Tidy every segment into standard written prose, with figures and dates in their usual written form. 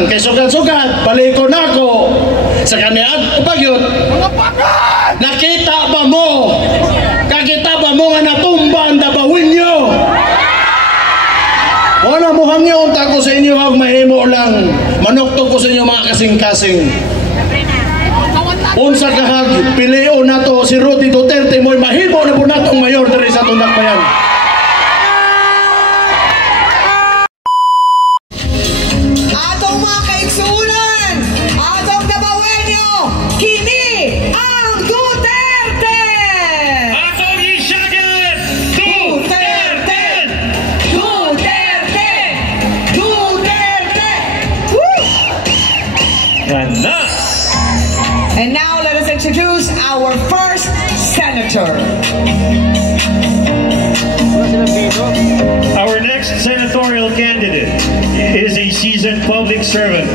lang kay sugat-sugat paliko nako sa kaniad pagyot. Nakita ba mo nga natumba ang dabawin nyo? Wala mo hangyon tako sa inyo hag mahimo lang manuktok ko sa inyo mga kasing-kasing. Unsa kahag pileo nato si Rudy Duterte mo'y mahimo na po natong mayor diri sa Tundak Bayan. Atong mga kaigsuunan, atong nabawenyo, kini ang Duterte! Atong isyagan! Duterte! Duterte! Duterte! Woo! And now let us introduce our first senator. Our next senatorial candidate is a seasoned public servant,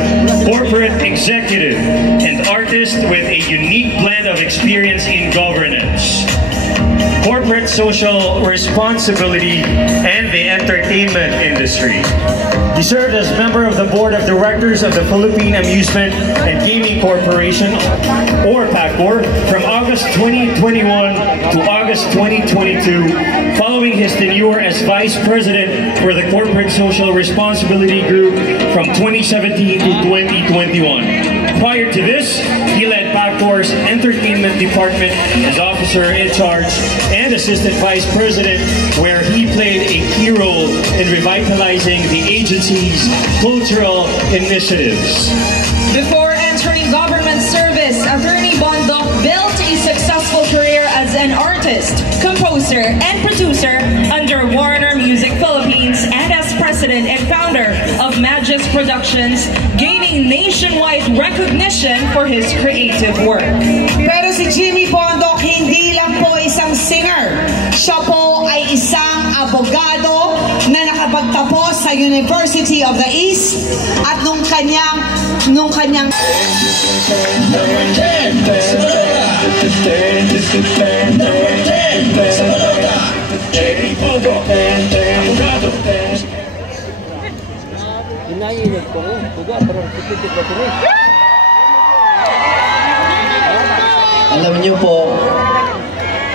corporate executive, and artist with a unique blend of experience in governance, corporate social responsibility, and the entertainment industry. He served as member of the board of directors of the Philippine Amusement and Gaming Corporation, or PACCOR, from August 2021 to August 2022, following his tenure as vice president for the Corporate Social Responsibility Group from 2017 to 2021. Prior to this, he led PACCOR's entertainment department as officer in charge and assistant vice president, where he played a key role in revitalizing the agency's cultural initiatives. Before entering government service, Attorney Bondoc built a successful career as an artist, composer, and producer under Warner Music Philippines and as president and founder of Magis Productions, gaining nationwide recognition for his creative work. Pero si Jimmy Bondoc hindi lang po isang singer. Siya po ay isang abogado na nakapagtapos sa University of the East at nung kanyang Alam niyo po,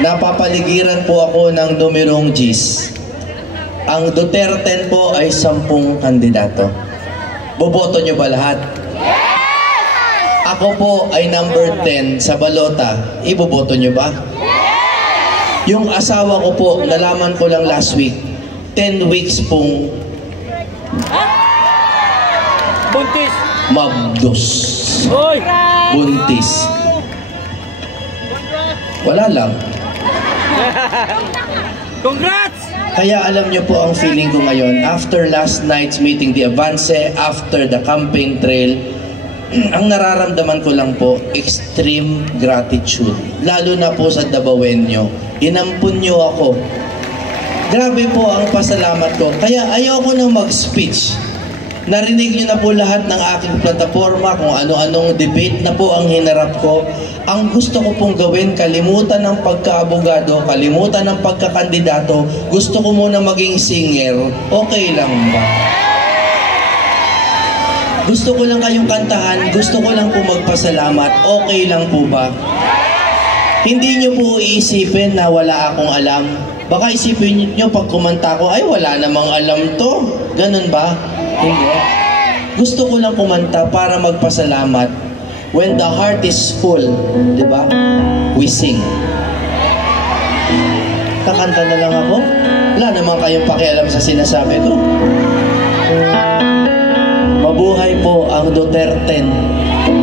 napapaligiran po ako ng numerong Gs. Ang Duterte po ay 10 kandidato. Boboto niyo ba lahat? Ako po ay number 10 sa balota. Iboboto niyo ba? Yung asawa ko po, nalaman ko lang last week, 10 weeks pong buntis. Mabdos. Buntis. Wala lang. Congrats! Kaya alam niyo po ang feeling ko ngayon, after last night's meeting, the Avance, after the campaign trail, ang nararamdaman ko lang po, extreme gratitude. Lalo na po sa Dabawenyo. Inampun niyo ako. Grabe po ang pasalamat ko. Kaya ayoko na mag-speech. Narinig niyo na po lahat ng aking plataforma, kung ano-anong debate na po ang hinarap ko. Ang gusto ko pong gawin, kalimutan ng pagkaabogado, kalimutan ng pagkakandidato, gusto ko muna maging singer, okay lang ba? Gusto ko lang kayong kantahan, gusto ko lang po magpasalamat, okay lang po ba? Hindi niyo po iisipin na wala akong alam. Baka isipin niyo pag kumanta ko, ay wala namang alam to. Ganun ba? Hindi. Gusto ko lang kumanta para magpasalamat. When the heart is full, di ba? We sing. Kakanta na lang ako. Wala naman kayong pakialam sa sinasabi ko. Mabuhay po ang Duterte.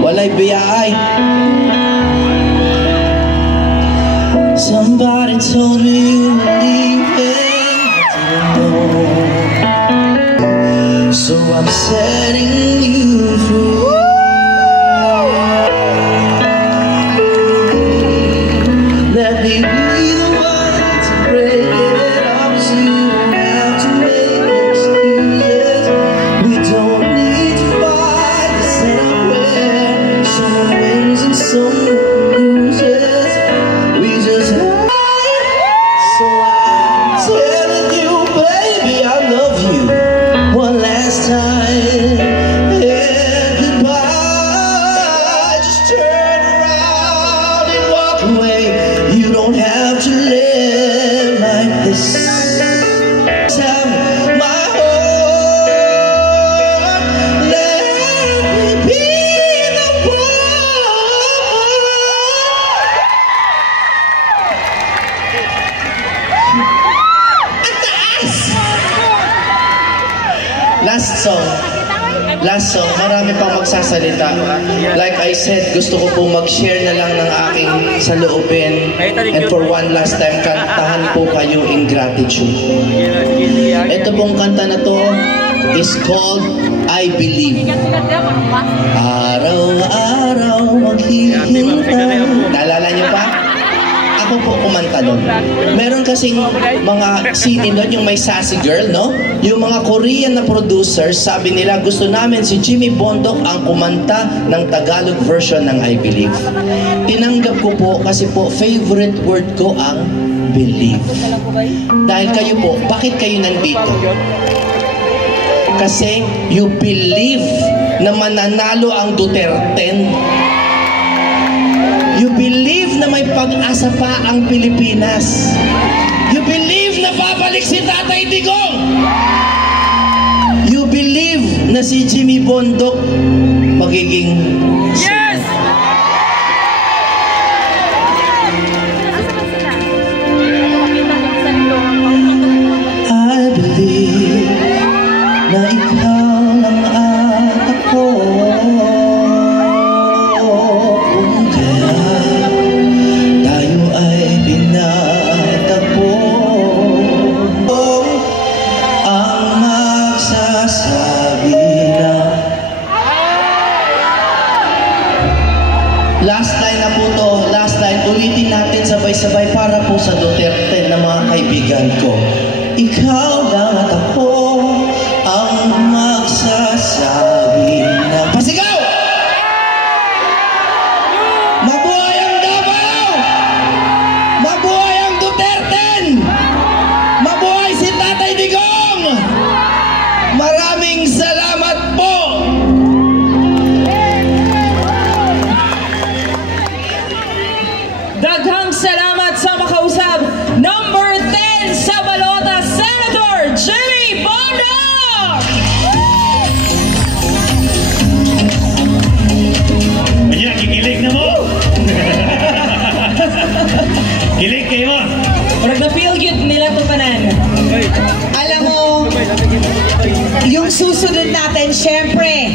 Walay biyaay. Somebody told me you were leaving, I didn't know. So I'm setting you free. Let me be the one to break it up, so you don't have to make excuses. We don't need to fight to set up where someone wins and someone loses. We just have. So I'm telling you, baby, I love you one last time. Yeah. last song, marami pang magsasalita. Like I said, gusto ko po mag-share na lang ng aking saloobin. And for one last time, kantahan po kayo in gratitude. Ito pong kanta na to is called I Believe. Araw-araw maghihintay. Naalala niyo pa? Ako po kumanta doon. Meron kasing mga sini doon, yung may sassy girl, no? Yung mga Korean na producers, sabi nila, gusto namin si Jimmy Bondok ang kumanta ng Tagalog version ng I Believe. Tinanggap ko po kasi po, favorite word ko ang believe. Dahil kayo po, bakit kayo nandito? Kasi you believe na mananalo ang Duterte. You believe na may pag-asa pa ang Pilipinas. You believe na babalik si Tatay Digong. You believe na si Jimmy Bondok magiging... Yes! I believe na ikaw lang at ako. Last line na po to, last line. Ulitin natin sabay-sabay para po sa Duterte na mga kaibigan ko. Ikaw lang at ako ang magsasabi na... Pasigaw! Mabuhay ang Davao! Mabuhay ang Duterte! Mabuhay si Tatay Digong! Maraming salamat po! Daghang salamat sa makausap. Number 10 sa balota, Senator Jimmy Bondok! Ayan, kikilig na mo! Kilig kayo! Parang na-feel good nila ito panan. Alam mo, yung susunod natin, syempre,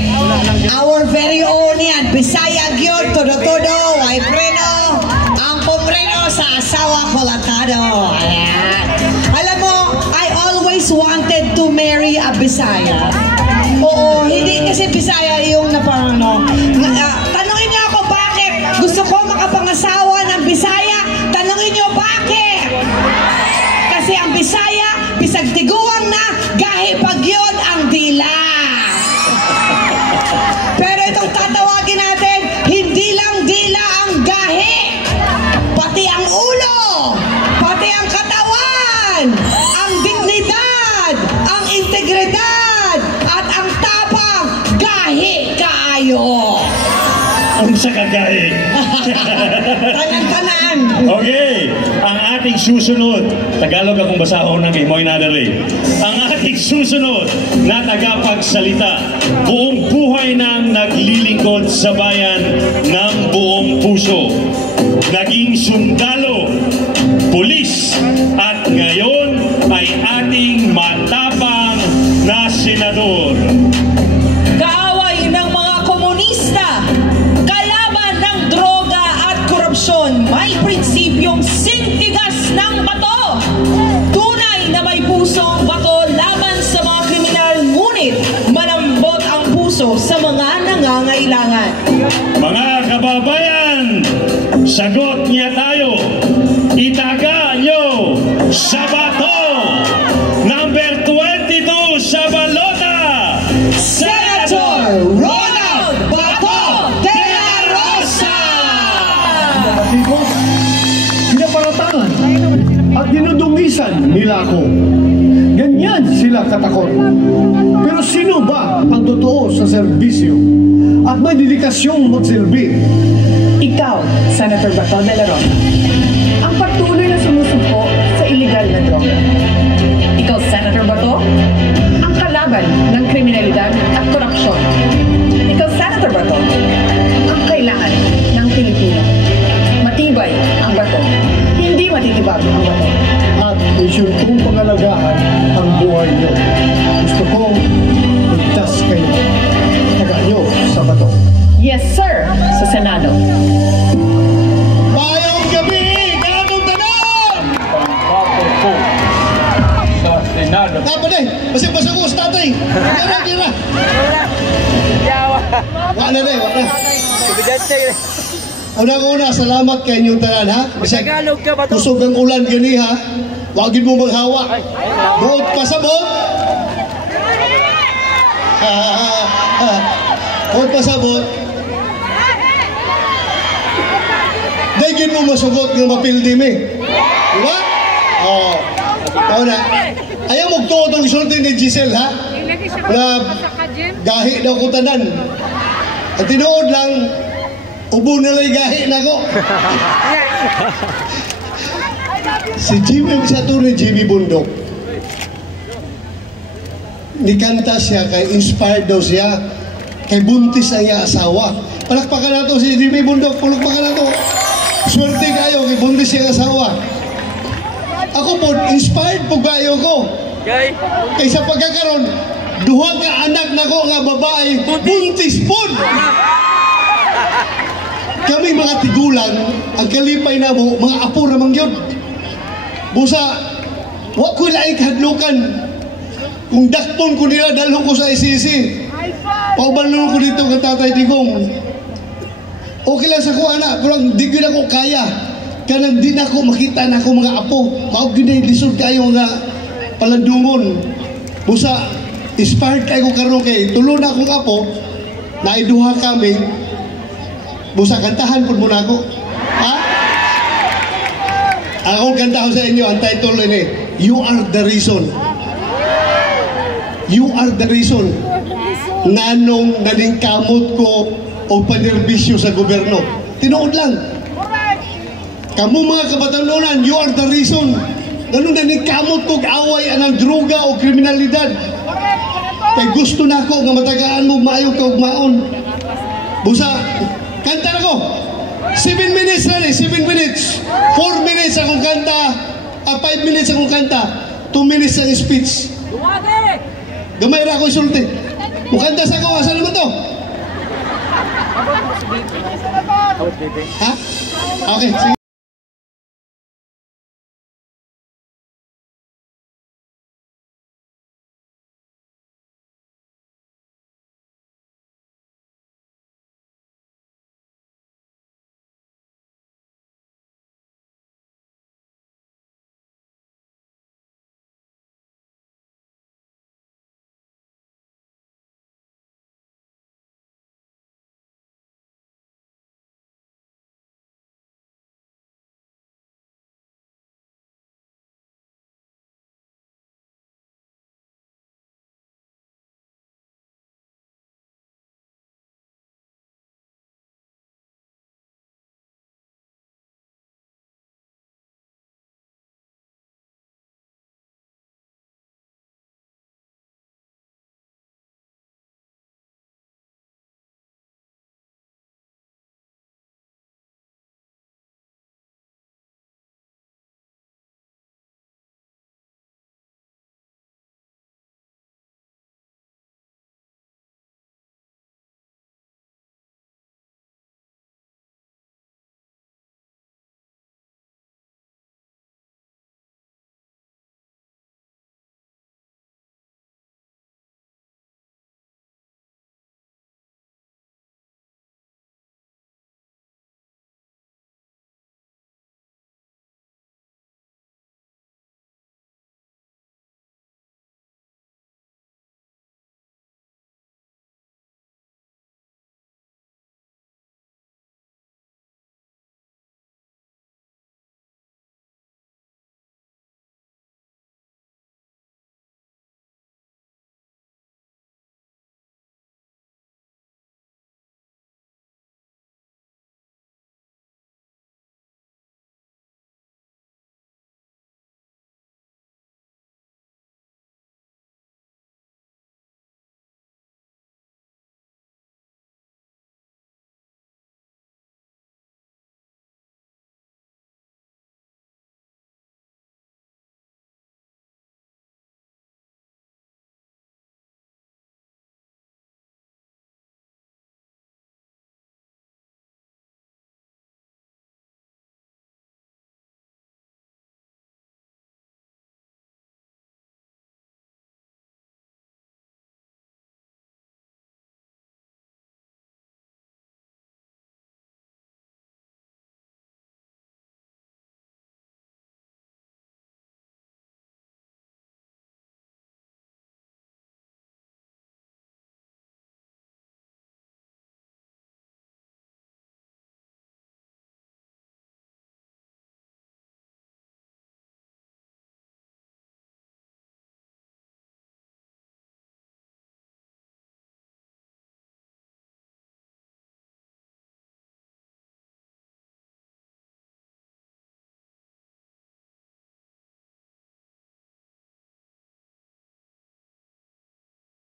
our very own yan, Bisaya gyud, todo-todo, ay preno, ang pomreno sa asawa ko latado. Ayan. Alam mo, I always wanted to marry a Bisaya. Oo, hindi kasi Bisaya yung napano. Tanungin niyo ako bakit gusto ko makapangasawa ng Bisaya. Tanungin niyo bakit? Kasi ang Bisaya, bisag tiguang na, gahi pagyod ang dila. Pero itong tatawagin natin, hindi lang dila ang gahi, pati ang ulo, pati ang katawan, ang dignidad, ang integridad, at ang tapang, gahi kaayo. Ang sakagahi. Tanan-tanan. Okay, ang ating susunod, Tagalog akong basahon ng Imoy Nadari. Ang ating susunod na tagapagsalita, buong buhay nang naglilingkod sa bayan ng buong puso. Naging sundalo, pulis, at ngayon ay ating matapang na senador. Kaaway ng mga komunista, kalaban ng droga at korupsyon, may prinsipyong sintigas ng bato. Tunay na may pusong bato laban sa mga kriminal, ngunit malambot ang puso sa mga nangangailangan. Mga kababayan, sagot niya tayo. Itaga nyo sa bato. Number 22 sa balota, Senator Ronald Bato de la Rosa! Tipos, pinaparatangan at dinudungisan nila ako. Ganyan sila katakot. Pero sino ba ang totoo sa serbisyo at may dedikasyong magsilbi? Ikaw, Senator Bato de la Rosa, ang patuloy na sumusuko sa iligal na droga. Ikaw, Senator Bato, ang kalaban ng kriminalidad at korupsyon. Ikaw, Senator Bato, ang kailangan ng Pilipino. Matibay ang bato, hindi matitibag ang bato. At isyong kong pangalagaan ang buhay niyo. Gusto kong ligtas kayo. yes sir sa Senado. Mayong gabi, kanong tanan! Sa Senado. Napa day, basig-basig ko sa tatay. Gira. Wala na day, wala na. Una-una, salamat kay inyong tanan ha. Bisag kusog ang ulan gani ha. Wagin mo maghawa. Buot pa sa buot. Buot pa sa buot. Dagin mo masugot ng mapildi mi. Diba? Oo. Ikaw na. Ayaw magtuot ang isulti ni Giselle ha. Na gahi daw ko tanan. At tinuod lang, ubo na lang gahi na ko. Si Jimmy, sa ito ni Jimmy Bundok, nikanta siya, kay inspired daw siya, kay buntis ang iya asawa. Palakpakan na to si Jimmy Bundok, palakpakan na to. Swerte kayo, kay buntis siya asawa. Ako po, inspired po kayo ko. Kaysa pagkakaroon, duha ka anak na ko nga babae, buntis po. Kami mga tigulang, ang kalipay na mo, mga apo ramang yun. Busa, wak ko laing kahadlukan. Kung dakpon ko nila, dalo ko sa ICC. Paubalon ko dito ng Tatay Digong. Okay lang sa ko, anak, pero di ko na ko kaya. Kanang di na ako makita na ako mga apo. Maog yun na lisod kayo nga palandungon. Busa, inspired kayo karon kay tulo na akong apo, naiduha kami. Busa, kantahan po muna ako. Ha? Akong kantahan sa inyo, ang title ini, You Are the Reason. You are the reason. Nanong naningkamot ko o panerbisyo sa gobyerno. Tinuod lang. Kamu mga kabatanunan, you are the reason. Nanong naningkamot ko away anang droga o kriminalidad. Kay gusto na ako nga matagaan mo maayo ka ugmaon. Busa, kanta na ko. 7 minutes na 7 minutes. 4 minutes akong kanta. 5 minutes akong kanta. 2 minutes ang speech. Gamay ra ako isulti. Kung kanta sa ako, asa naman to? Ha? Okay, sige.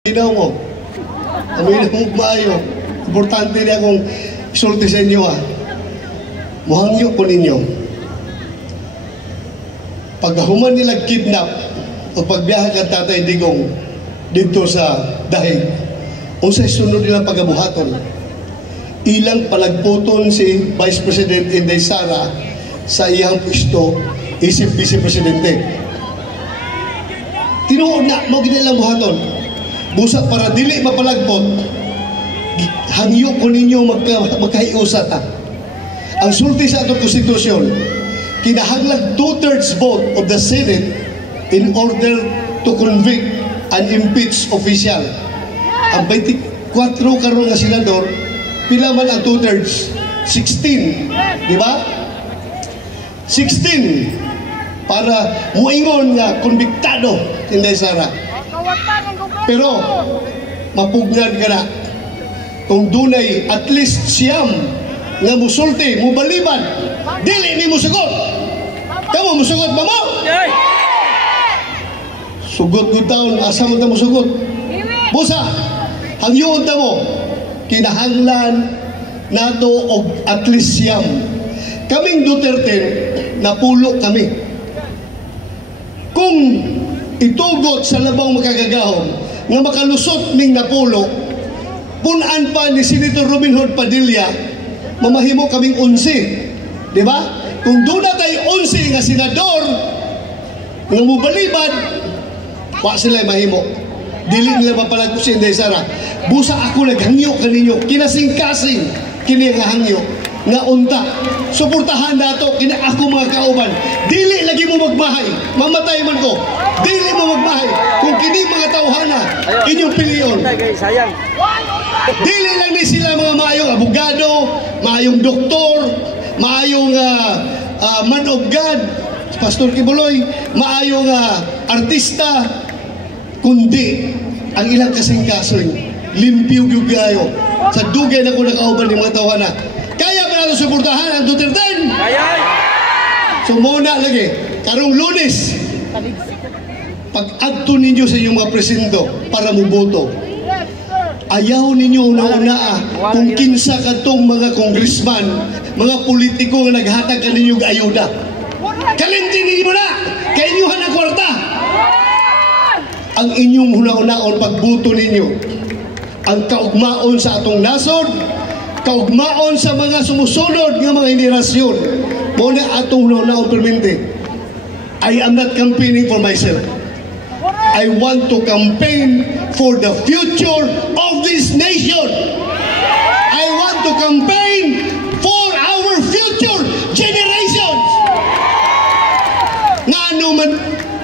Minaw mo. Aminaw mo maayo. Importante na akong isulti sa inyo ha. Muhangyo po ninyo. Pagkahuman nila kidnap o pagbiyahe ka Tatay Digong dito sa dahig, unsay sunod nilang pagabuhaton. Ilang palagputon si Vice President Inday Sara sa iyang pwesto isip Vice Presidente. Tinuod na mo ginilang buhaton. Busa para dili mapalagpot, hangyo ko ninyo magkahiusat ha. Ang sulti sa atong konstitusyon, kinahanglan 2/3 vote of the Senate in order to convict and impeach official. Ang 24 karon nga senador, pila man ang 2/3? 16, di ba? 16 para muingon nga konbiktado Inday Sara. Pero mapugngan ka na kung dunay at least siyam nga musulti, mubaliban, dili ni mo sugot. Kamu musugot ba mo? Sugot ko taon, asa mo ta musugot? Busa, hangyoon ta mo, kinahanglan nato og at least siyam. Kaming Duterte, napulo kami. Kung itugot sa labang makagagahon nga makalusot ming napulo, punan pa ni Senator Robin Hood Padilla, mamahimo kaming 11. Di ba? Kung doon na tayo 11 nga senador nga mubalibad, wa sila mahimo. Dili nila mapalag si Inday Sara. Busa ako naghangyo kaninyo, kinasing-kasing kini nga hangyo nga unta. Suportahan nato kini ako mga kauban. Dili lagi mo magbahay, mamatay man ko. Dili mo magbahay kung kini mga tawhana inyong piliyon. Dili lang ni sila mga maayong abogado, maayong doktor, maayong man of God, Pastor Kibuloy, maayong artista, kundi ang ilang kasing-kasoy limpyo gyugayo sa dugay na ko nakauban ng mga tawhana. Kaya ba natin suportahan ang Duterte? So muna lagi, karong Lunes, pag-adto ninyo sa inyong mga presinto para muboto, ayaw ninyo una-una kung kinsa katong mga congressman, mga politiko nga naghatag ka ninyo ayuda. Kalintin ninyo na, kainyuhan ang kwarta. Ang inyong una-unaon pagbuto ninyo, ang kaugmaon sa atong nasod, kaugmaon sa mga sumusunod ng mga henerasyon. Muna atong una-unaon permente. I am not campaigning for myself. I want to campaign for the future of this nation. I want to campaign for our future generations. Nga ano man,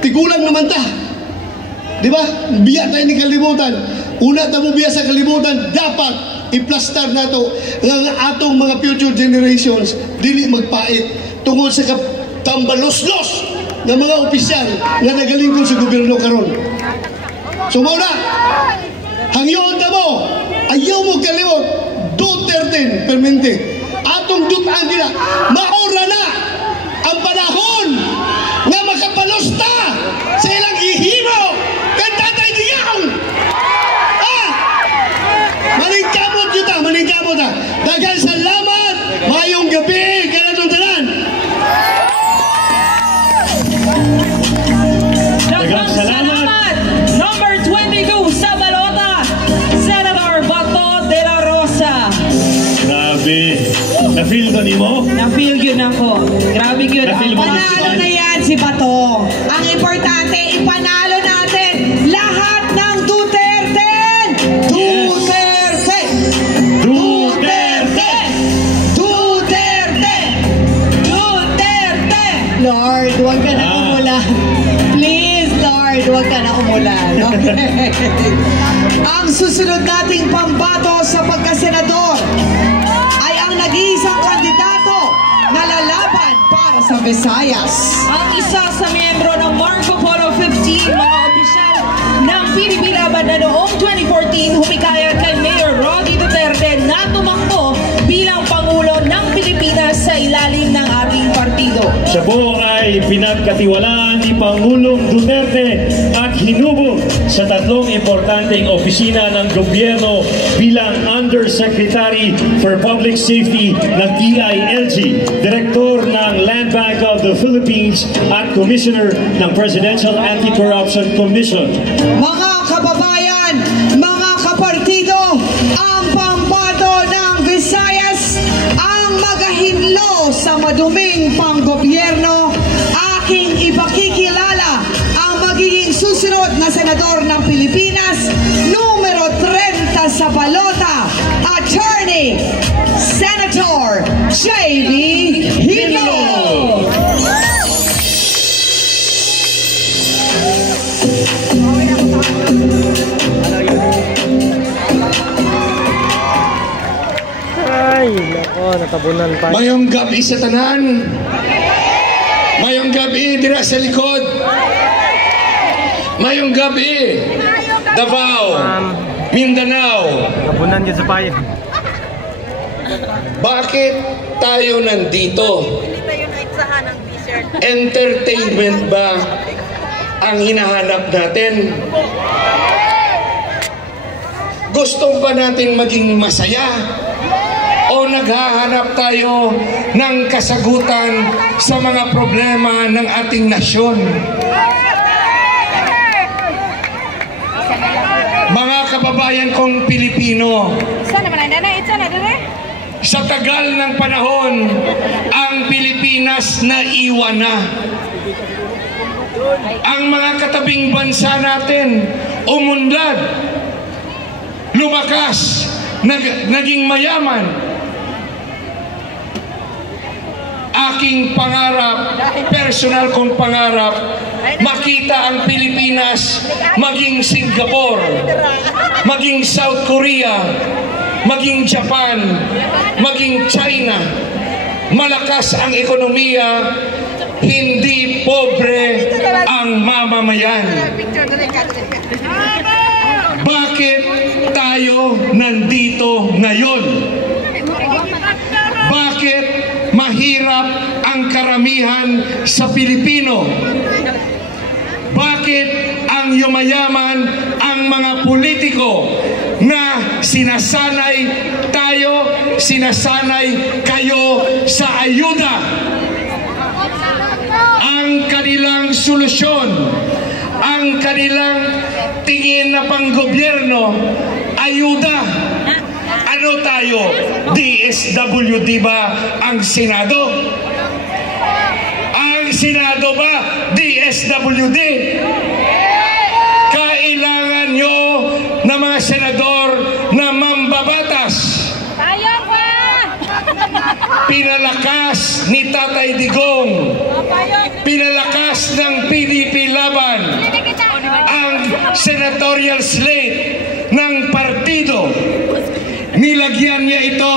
tigulang naman ta. Di ba? Biya tayo ni kalibutan. Una tayo biya sa kalibutan, dapat i-plaster na ito ng atong mga future generations dili magpait tungkol sa tambalos-los ng mga opisyal na nagalingkod sa gobyerno karon. So muna, hangyoon na mo, ayaw mo kalimot, Duterte, permente. Atong dutaan nila, maura na ang panahon na makapalusta sa ilang ihimo kang Tatay Digong. Maningkamot yun ta, maningkamot ta. Daghang salamat, mayong gabi, kanatong tanan. Daghang salamat. Number 22 sa balota, Senator Bato de la Rosa. Grabe. Na-feel ko ni mo? Na-feel yun ako. Grabe yun. Na-feel mo Panalo na na yan si Bato. Ang importante, ipanalo natin lahat ng Duterte! Duterte! Duterte! Duterte! Duterte! Lord, huwag ka na umulan. Please, Lord, huwag ka na umulan. Okay. Ang susunod nating pambato sa pagkasenador ay ang nag-iisang kandidato na lalaban para sa Visayas. Ang isa sa miyembro ng Marco Polo 15, mga opisyal ng Pilipina Banda noong 2014, humikayat kay Mayor Roddy Duterte na tumakbo bilang Pangulo ng Pilipinas sa ilalim ng ating partido. Siya po ay pinagkatiwalaan ni Pangulong Duterte at hinubog sa tatlong importanteng opisina ng gobyerno bilang Undersecretary for Public Safety ng DILG, Direktor ng Land Bank of the Philippines at Commissioner ng Presidential Anti-Corruption Commission. Mga kababayan, mga kapartido, ang pambato ng Visayas, ang magahinlo sa maduming panggobyerno, aking ipakikilala ang magiging susunod na senador ng Pilipinas, numero 30 sa balota, Attorney Senator J.B. Hino. Ay, nako, natabunan pa. Mayong gabi sa tanan. Mayong gabi dira sa likod. Mayong gabi Davao, Mindanao. Natabunan dyan sa payo. Bakit tayo nandito? Entertainment ba ang hinahanap natin? Gusto ba natin maging masaya? O naghahanap tayo ng kasagutan sa mga problema ng ating nasyon? Mga kababayan kong Pilipino, sa tagal ng panahon, ang Pilipinas naiwan na. Ang mga katabing bansa natin umunlad, lumakas, naging mayaman. Aking pangarap, personal kong pangarap, makita ang Pilipinas maging Singapore, maging South Korea, maging Japan, maging China. Malakas ang ekonomiya, hindi pobre ang mamamayan. Bakit tayo nandito ngayon? Bakit mahirap ang karamihan sa Pilipino? Bakit ang yumayaman ang mga politiko na sinasanay tayo, sinasanay kayo sa ayuda? Ang kanilang solusyon, ang kanilang tingin na panggobyerno, ayuda. Ano tayo? DSWD ba ang Senado? Ang Senado ba DSWD? Kailangan nyo na mga senador na mambabatas. Pinalakas ni Tatay Digong, pinalakas ng PDP Laban ang senatorial slate ng partido. Nilagyan niya ito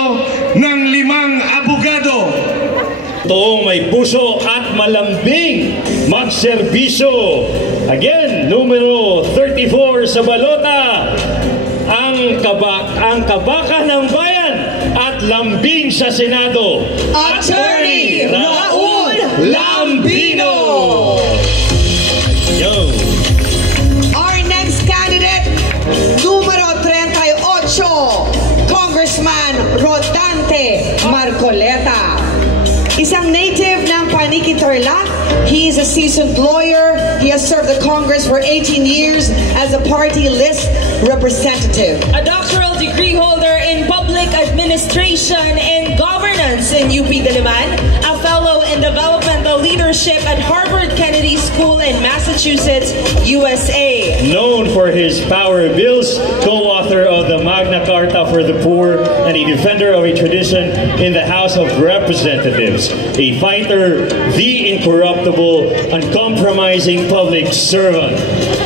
ng 5 abogado. Toong may puso at malambing magserbisyo. Again, numero 34 sa balota, ang kabaka ng bayan at lambing sa Senado, Attorney Raul Lambino. Yo. Our next candidate, numero 38, Congressman Rodante Marcoleta. Isang native ng Paniki Tarlac, he is a seasoned lawyer. He has served the Congress for 18 years as a party list representative. A doctoral degree holder in public administration and governance in UP Diliman, a fellow in developmental leadership at Harvard Kennedy School in Massachusetts, USA. Known for his power bills, co-author of the Magna Carta for the Poor, and a defender of a tradition in the House of Representatives. A fighter, the incorruptible, uncompromising public servant.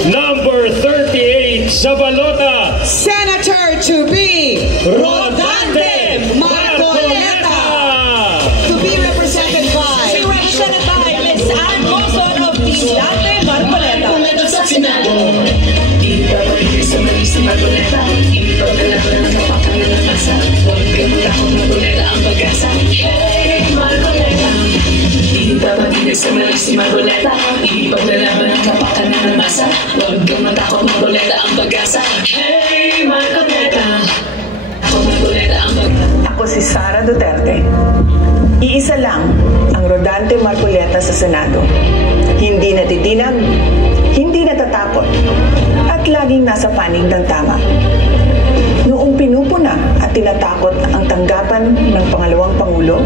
Number 38 sa balota, Senator to be Rodante Marcoleta. To be represented by Miss Ann Moson of Team Dante Marcoleta. Sa malisi Marcoleta, ipaglalaban ang kapakanan ng masa. Huwag kang matakot Marcoleta. si Sara Duterte. Iisa lang ang Rodante Marcoleta sa Senado. Hindi natitinag, hindi natatakot, at laging nasa panig ng tama. Noong pinupuna at tinatakot ang tanggapan ng pangalawang Pangulo,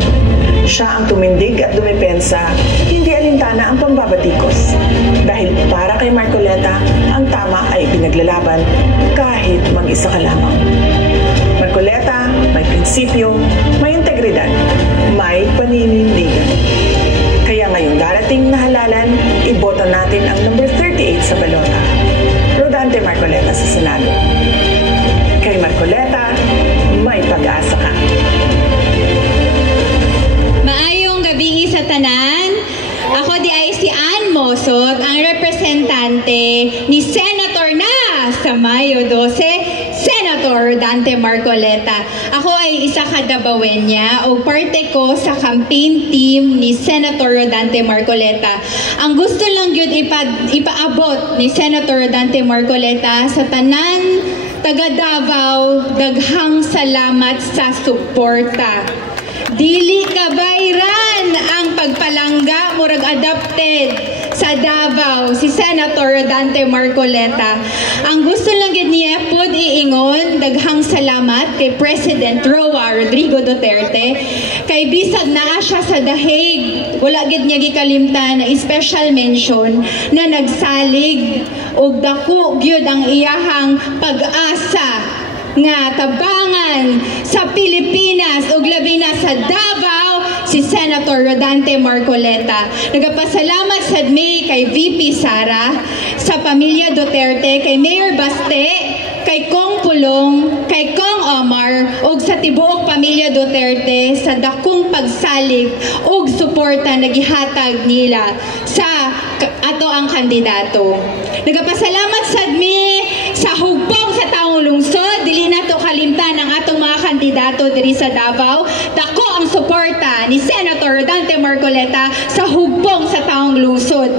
siya ang tumindig at dumepensa, hindi alintana ang pambabatikos. Dahil para kay Marcoleta, ang tama ay pinaglalaban kahit mag-isa ka lamang. Marcoleta, may prinsipyo, may integridad, may paninindigan. Kaya ngayong darating na halalan, iboto natin ang number 38 sa balota. Rodante Marcoleta sa Senado. Kay Marcoleta, may pag-asa ka. Maayong gabi sa tanan. Ako di ay si Ann Mosot, ang representante ni Senator na sa Mayo 12, Senator Rodante Marcoleta. Ako ay isa ka Davauenya o parte ko sa campaign team ni Senator Rodante Marcoleta. Ang gusto lang yun ipaabot ni Senator Rodante Marcoleta sa tanan taga Davao, daghang salamat sa suporta. Dili kabayran ang pagpalangga murag adopted sa Davao si Senator Rodante Marcoleta. Ang gusto lang gid niya pod iingon daghang salamat kay President Roa Rodrigo Duterte kay bisag naa siya sa dahig wala gid niya gikalimtan na special mention na nagsalig og dako gyud ang iyahang pag-asa nga tabangan sa Pilipinas ug labi na sa Davao si Senator Rodante Marcoleta. Nagapasalamat sad mi kay VP Sara, sa pamilya Duterte, kay Mayor Baste, kay Kong Pulong, kay Kong Omar ug sa tibuok pamilya Duterte sa dakong pagsalig ug suporta na gihatag nila sa ato ang kandidato. Nagapasalamat sad mi sa hugpong sa taong lungsod, dili nato kalimtan ang atong mga kandidato diri sa Davao. Dako ang suporta ni Senator Rodante Marcoleta sa hugpong sa taong lungsod.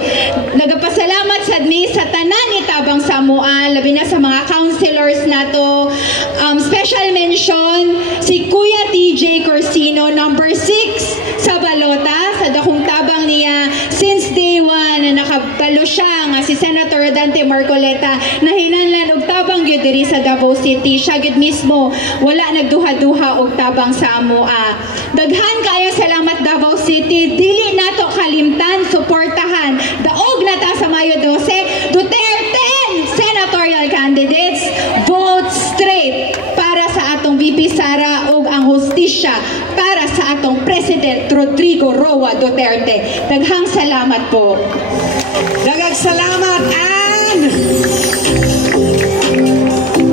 Nagapasalamat sad mi sa tanan ni tabang Samuan, labi na sa mga councilors nato. Special mention si Kuya TJ Corsino, number 6 sa balota, sa dakong tabang niya since day 1 na nakabalo siya nga si Senator Rodante Marcoleta na hinanlan og tabang gyud diri sa Davao City. Siya gyud mismo wala nagduha-duha og tabang sa amoa. Daghan kaayo salamat Davao City, dili nato kalimtan suportahan daog na ta sa Mayo 12 Duterte senatorial candidates. Vote straight para sa atong VP Sara ug ang hustisya para sa atong President Rodrigo Roa Duterte. Daghang salamat po. Daghang salamat, Ann!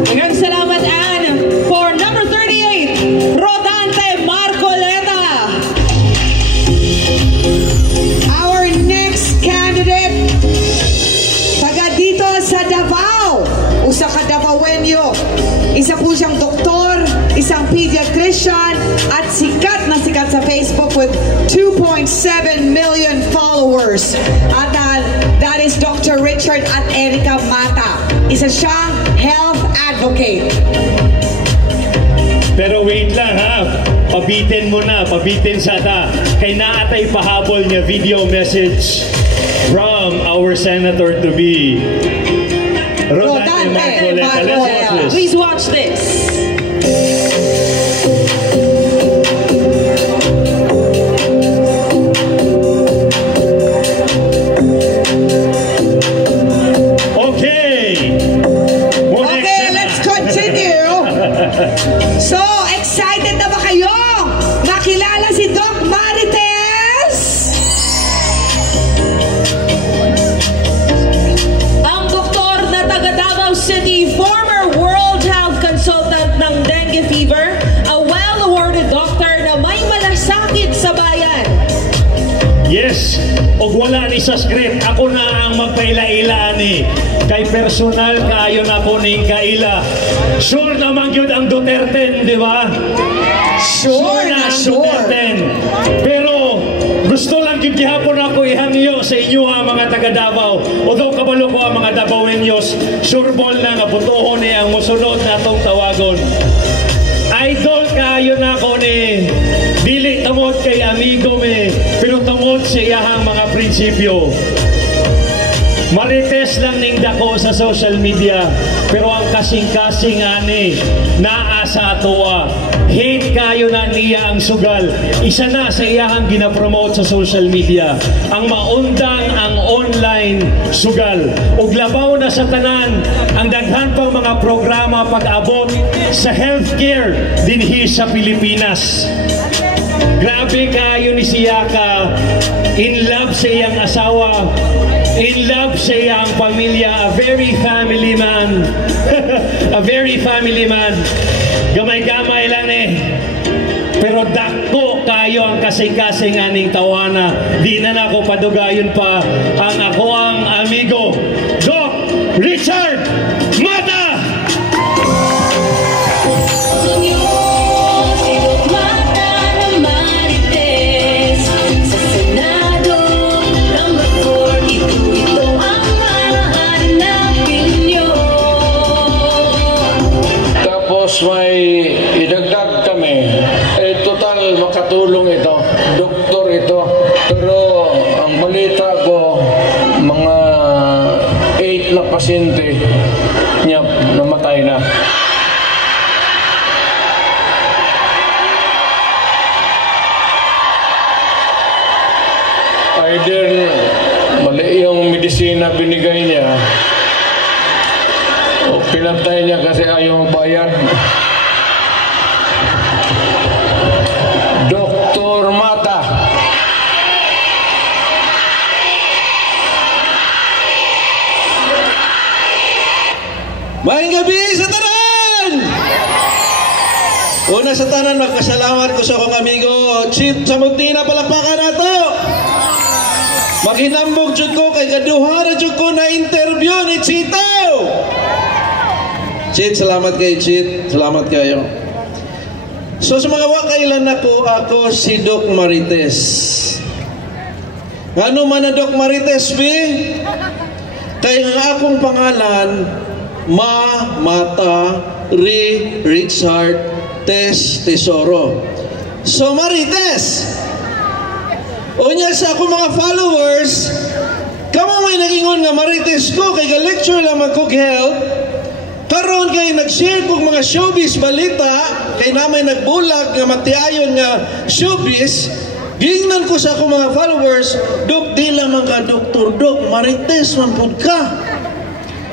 Daghang salamat, Ann, for number 38, Rodante Marcoleta. Our next candidate, taga dito sa Davao, usa ka Davaoenyo. Isa po siyang doktor, isang pediatrician, at sikat na sikat sa Facebook with 2.7 million followers. At that is Dr. Richard at Erica Mata. Isa siyang health advocate. Pero wait lang ha, pabitin mo na, pabitin sa ta. Kay naatay pahabol niya video message from our senator to be Rodante Marcoleta. Let's watch this. Please watch this. So, excited na ba kayo? Nakilala si Doc Marites? Ang doktor na taga Davao City, former World Health Consultant ng dengue fever, a well-awarded doctor na may malasakit sa bayan. Yes, og wala ni sa script, ako na ang magpaila-ila ni. Kay personal kaayo na ko ning kaila. Sure naman yun ang Duterte, di ba? Sure na, sure. Duterte. Pero gusto lang yun gihapon ako ihangyo sa inyo mga taga Davao. Although kabalo ko ang mga Davaoenyos, sure ball na nabutuhon ni ang musunod na itong tawagon. Idol kayo na ko ni munisipyo. Marites lang ning dako sa social media, pero ang kasing-kasing ani naa sa atoa. Hate kayo na niya ang sugal. Isa na sa iyahang ginapromote sa social media. Ang maundang ang online sugal. Ug labaw na sa tanan ang daghan pang mga programa pag-abot sa healthcare dinhi sa Pilipinas. Grabe kayo ni Siyaka. In love sa iyang asawa. In love sa iyang pamilya. A very family man. A very family man. Gamay-gamay lang eh. Pero dako kayo ang kasing-kasing aning tawana. Di na ako padugayon pa ang ako ang amigo, Doc Richard Mata! May idagdag kami, total makatulong ito, doktor ito, pero ang balita ko mga 8 na pasyente niya namatay na. Either mali yung medisina binigay niya o pinatay niya kasi ayaw bayad. Dr. Mata. Maayong gabi sa tanan! Una sa tanan, magpasalamat ko sa akong amigo Chief Samutina, palakpakan na to! Makinambog jud ko kay gaduha na jud ko na interview ni Chito! Chit, salamat kayo, Chit. Salamat kayo. So, sa mga wakailan ako si Doc Marites. Ano man na Doc Marites, B? Kaya ang akong pangalan, Mata Richard Tesoro. So, Marites, unya sa akong mga followers, kamo may nagingon nga Marites ko, kay ga-lecture lang mag-cook health, karon kay nag-share kong mga showbiz balita, kay namay nagbulag nga matiayon nga showbiz, gingnan ko sa akong mga followers, Dok, di lamang ka Dr. Doc Marites, mampud ka.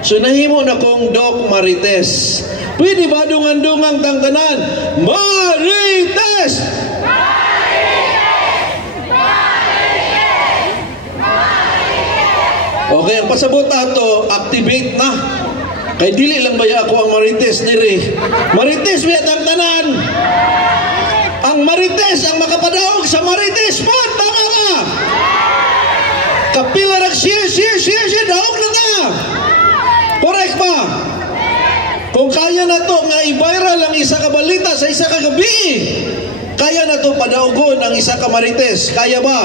So nahimo na kong Doc Marites. Pwede ba dungan-dungang tangtanan? Marites! Okay, ang pasabot ato, activate na. Kay dili lang ba ako ang Marites diri? Marites biya tanan. Ang Marites ang makapadaog sa Marites po, tama ka. Kapila ra share daog na ta. Correct ba? Kung kaya na to nga i-viral ang isa ka balita sa isa ka gabi, kaya na to padaogon ang isa ka Marites. Kaya ba?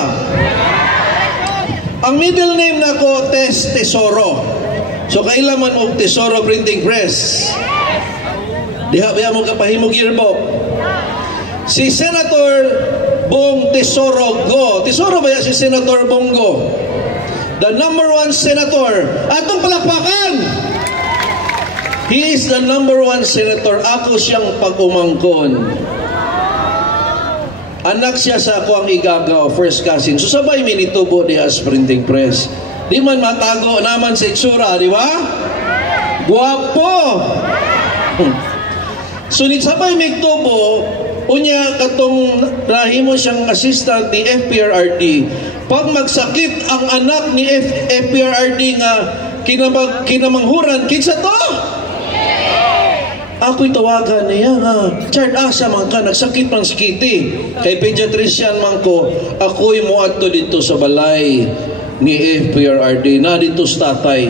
Ang middle name nako Tesoro. So kailaman og Tesoro Printing Press. Diha ba mo kapahimog yearbook? Si Senator Bong Tesoro Go. Tesoro ba si Senator Bongo? The #1 senator. Atong palakpakan. He is the #1 senator. Ako siyang pag-umangkon. Anak siya sa ako ang igagaw, first cousin. So sabay minitubo diha sa Printing Press. Di man matago naman sa itsura, di ba? Guwapo! Sunit sabay may tubo, unya katong rahimo siyang assistant ni FPRRD. Pag magsakit ang anak ni FPRRD nga kinamanghuran, kinsa to? Ako'y tawagan niya nga, Chard, asa man ka, nagsakit man skiti. Kay pediatrician man ko, ako'y muadto dito sa balay ni FPRRD na dito sa tatay.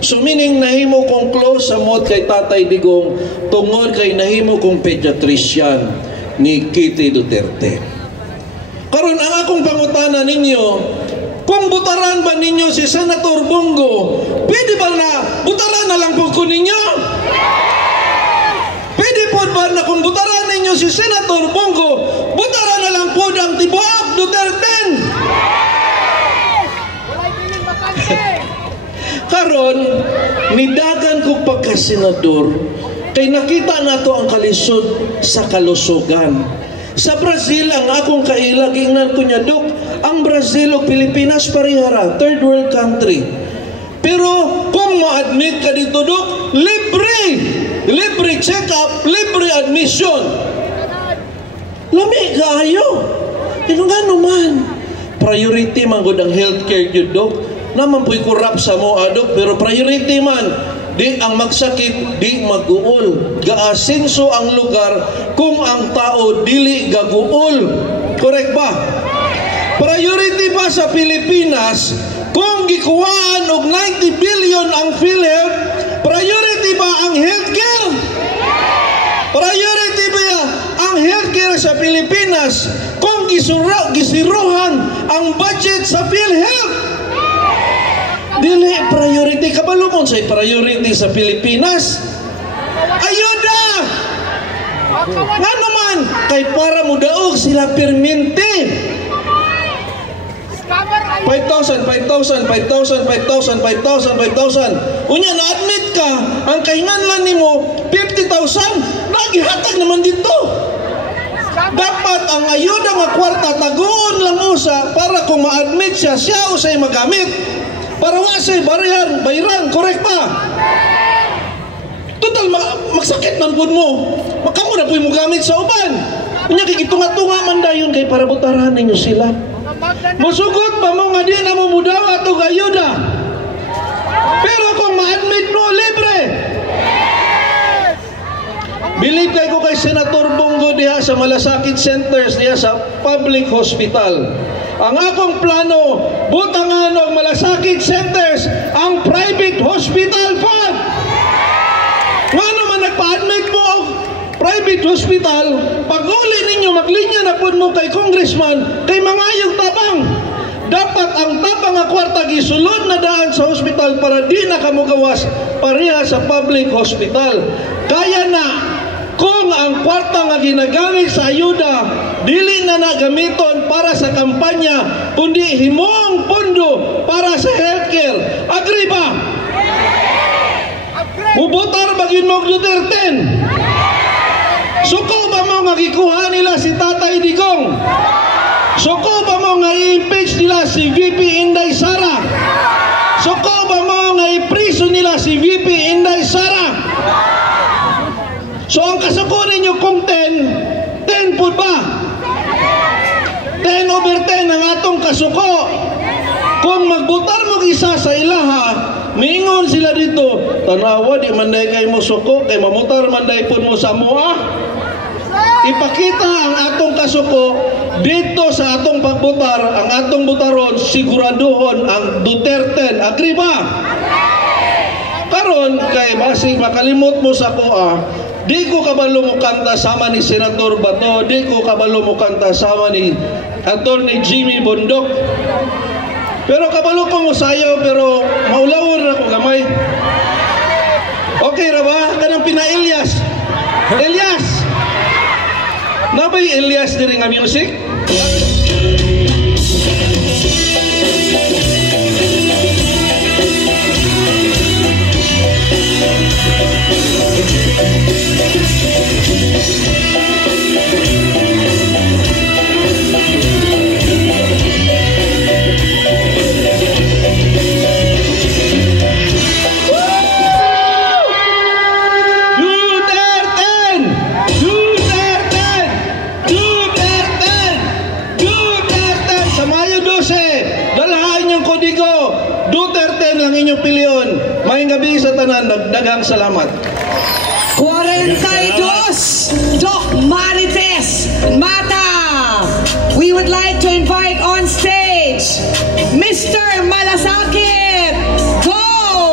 So meaning nahimo kong close sa mod kay Tatay Digong tungod kay nahimo kong pediatrician ni Kitty Duterte. Karon ang akong pangutana ninyo, kung butaran ba ninyo si Senator Bongo, pwede ba na butaran na lang po ko ninyo? Pwede po ba na kung butaran ninyo si Senator Bongo, butaran na lang po ang tibuok Duterte? senador, kay nakita nato ang kalisod sa kalusugan. Sa Brazil, ang akong kaila, gingnan ko niya, Dok, ang Brazil o Pilipinas parihara, third world country. Pero kung ma-admit ka dito, Dok, libre check-up, libre admission. Lami kaayo. Pero nga naman, priority man gud ang healthcare yun, Dok. Naman po'y kurap sa mo, Dok, pero priority man. Di ang magsakit, di mag-uol. Gaasinso ang lugar kung ang tao dili gaguol. Correct ba? Priority pa sa Pilipinas, kung gikuhaan og 90 billion ang PhilHealth, priority ba ang healthcare? Priority ba ang healthcare sa Pilipinas kung gisiruhan ang budget sa PhilHealth? Dili priority. Kabalo mo sa priority sa Pilipinas? Ayuda! Nga naman, kay para mo daog sila permente. 5,000. Unya, na-admit ka, ang kahinganlan nimo 50,000, nagihatag naman dito. Dapat ang ayuda nga kwarta taguon lang usa para kung ma-admit siya usay magamit. Para wasay bayaran, correct ba? Total, magsakit man po mo. Makamo na po yung gamit sa uban. Kanya kikitunga-tunga man dayon kay para butaran ninyo sila. Masugot ba mo nga di na mo mudawa ito ayuda? Pero kung ma-admit mo, libre. Believe kay ko kay Senator Bongo diha sa Malasakit Centers diha sa public hospital. Ang akong plano, butangan ng Malasakit Centers ang private hospital fund. Nga naman nagpa-admit mo ang private hospital, pag-uli ninyo, maglinya na po mo kay congressman, kay mangayong tabang. Dapat ang tabang nga kwarta gisulod na daan sa hospital para di na kamugawas pareha sa public hospital. Kaya na, kung ang kwarta nga ginagamit sa ayuda, dili na nagamiton para sa kampanya, kundi himong pondo para sa healthcare. Agree ba? Mubutar ba yun mo Duterte? Suko ba mo nga gikuha nila si Tatay Digong? Suko ba mo nga i-impeach nila si VP Inday Sara? Suko ba mo nga i-priso nila si VP Inday Sara? So ang kasuko ninyo kung 10 po ba? 10 over 10 ang atong kasuko. Kung magbutar mo isa sa ilaha, mingon sila dito, tanawa di manday kay mo suko, kay mamutar manday po mo sa mua. Ipakita ang atong kasuko dito sa atong pagbutar, ang atong butaron, siguraduhon ang Duterte. Agree ba? Karon kay basig makalimot mo sa kuha, di ko kabalo mo kanta sama ni Senator Bato, di ko kabalo mo kanta sama ni Attorney Jimmy Bondok. Pero kabalo ko mo sayo, pero maulawon ako gamay. Okay ra ba? Kanang pina-Elias. Elias! Nabay Elias diri nga music? Maayong gabi sa tanan, daghang salamat. 42, Doc Marites Mata. We would like to invite on stage Mr. Malasakit. Go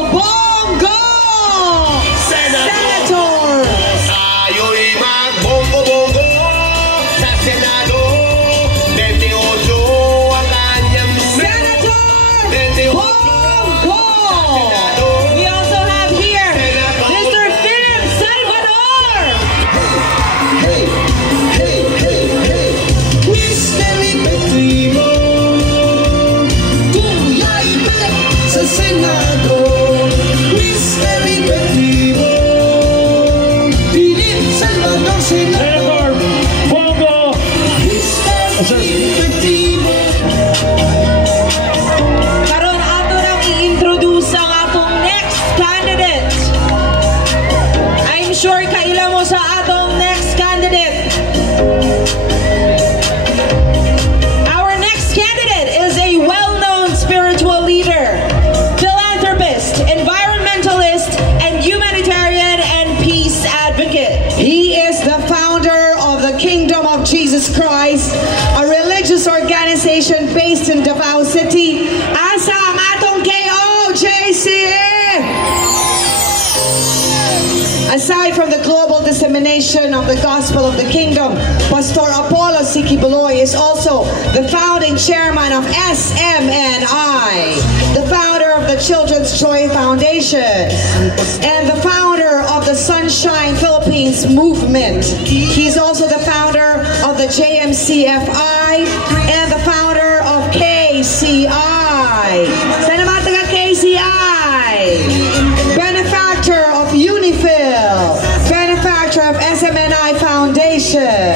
Bongo! Senator! Ayo'y mag-bongo-bongo sa Senado. 28 ang kanyang Senator! Bongo! We also have here Mr. Philip Salvador. Kingdom of Jesus Christ, a religious organization based in Davao City. Asa ang atong KOJC? Aside from the global dissemination of the gospel of the kingdom, Pastor Apollo C. Kibuloy is also the founding chairman of SMNI, the founder of the Children's Joy Foundation, and the founder of the Sunshine Philippines movement. He's also the founder of the JMCFI and the founder of KCI. Sana mga taga KCI? Benefactor of Unifil, benefactor of SMNI Foundation.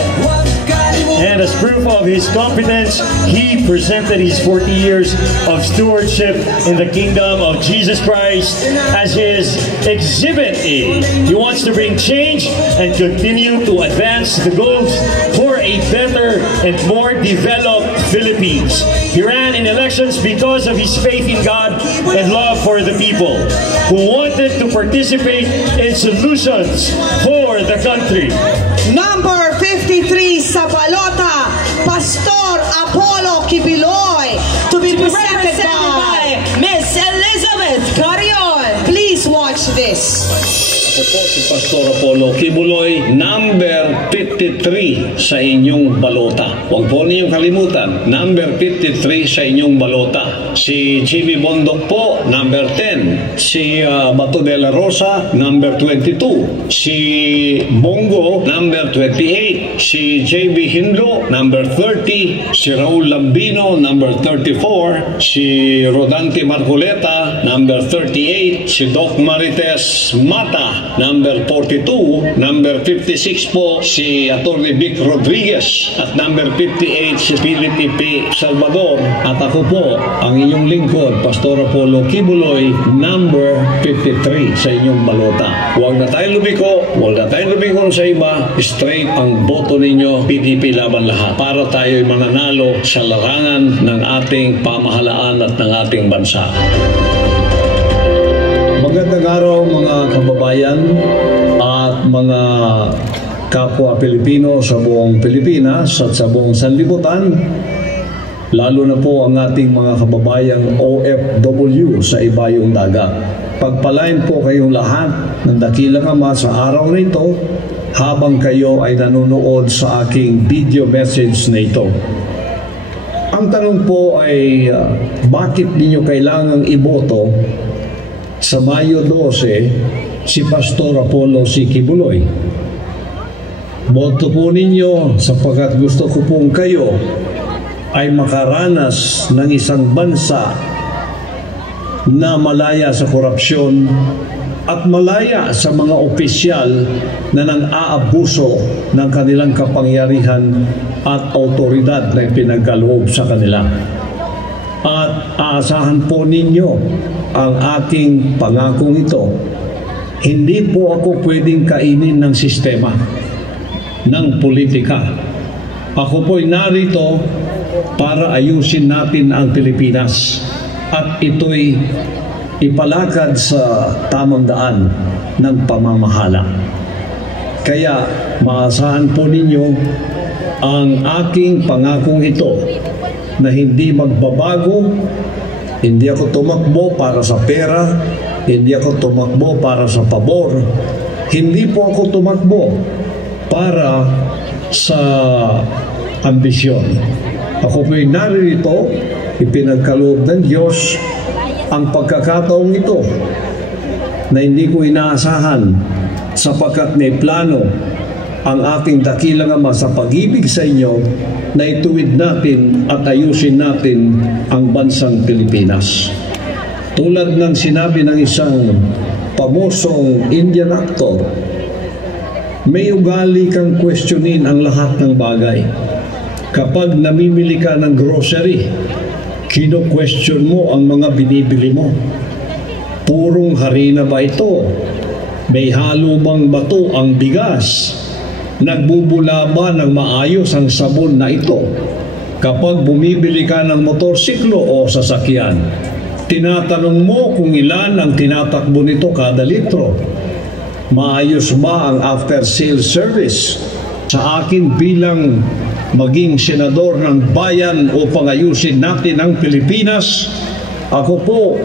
And as proof of his competence, he presented his 40 years of stewardship in the kingdom of Jesus Christ as his Exhibit A. He wants to bring change and continue to advance the goals for a better and more developed Philippines. He ran in elections because of his faith in God and love for the people, who wanted to participate in solutions for the country. Number 53 sa balota, Pastor Apollo Kibuloy, to be presented by Miss Elizabeth Carrion. Please watch this. Ako po si Pastor Apollo Kibuloy, number 53 sa inyong balota. Huwag po ninyong kalimutan, number 53 sa inyong balota. Si Jimmy Bondok po, number 10. Si Bato de la Rosa, number 22. Si Bongo, number 28. Si JB Hinlo, number 30. Si Raul Lambino, number 34. Si Rodante Marcoleta, number 38. Si Doc Marites Mata, number 42, number 56 po si Atty. Vic Rodriguez at number 58 si Philippe P. Salvador at ako po ang inyong lingkod, Pastor Apollo Kibuloy, number 53 sa inyong balota. Huwag na tayong lumiko, huwag na tayong lumikon sa iba, straight ang boto ninyo, PDP laban lahat para tayo'y mananalo sa larangan ng ating pamahalaan at ng ating bansa. Magandang araw mga kababayan at mga kapwa Pilipino sa buong Pilipinas at sa buong sanlibutan, lalo na po ang ating mga kababayang OFW sa ibayong dagat. Pagpalain po kayong lahat ng dakilang Ama sa araw nito habang kayo ay nanonood sa aking video message na ito. Ang tanong po ay bakit ninyo kailangang iboto sa Mayo 12 si Pastor Apollo C. Kibuloy? Boto po ninyo sapagkat gusto ko pong kayo ay makaranas ng isang bansa na malaya sa korupsyon at malaya sa mga opisyal na nang-aabuso ng kanilang kapangyarihan at autoridad na ipinagkaloob sa kanila. At aasahan po ninyo ang aking pangakong ito. Hindi po ako pwedeng kainin ng sistema, ng politika. Ako po'y narito para ayusin natin ang Pilipinas at ito'y ipalakad sa tamang daan ng pamamahala. Kaya maasahan po ninyo ang aking pangakong ito na hindi magbabago. Hindi ako tumakbo para sa pera, hindi ako tumakbo para sa pabor, hindi po ako tumakbo para sa ambisyon. Ako po'y narito, ipinagkaloob ng Diyos ang pagkakataong ito na hindi ko inaasahan sapagkat may plano ang ating dakilang Ama sa pag-ibig sa inyo na ituwid natin at ayusin natin ang bansang Pilipinas. Tulad ng sinabi ng isang pamosong Indian actor, may ugali kang questionin ang lahat ng bagay. Kapag namimili ka ng grocery, kino-question mo ang mga binibili mo. Purong harina ba ito? May halo bang bato ang bigas? Nagbubula ba ng maayos ang sabon na ito? Kapag bumibili ka ng motorsiklo o sasakyan, tinatanong mo kung ilan ang tinatakbo nito kada litro. Maayos ba ang after-sales service? sa akin bilang maging senador ng bayan upang ayusin natin ang Pilipinas, ako po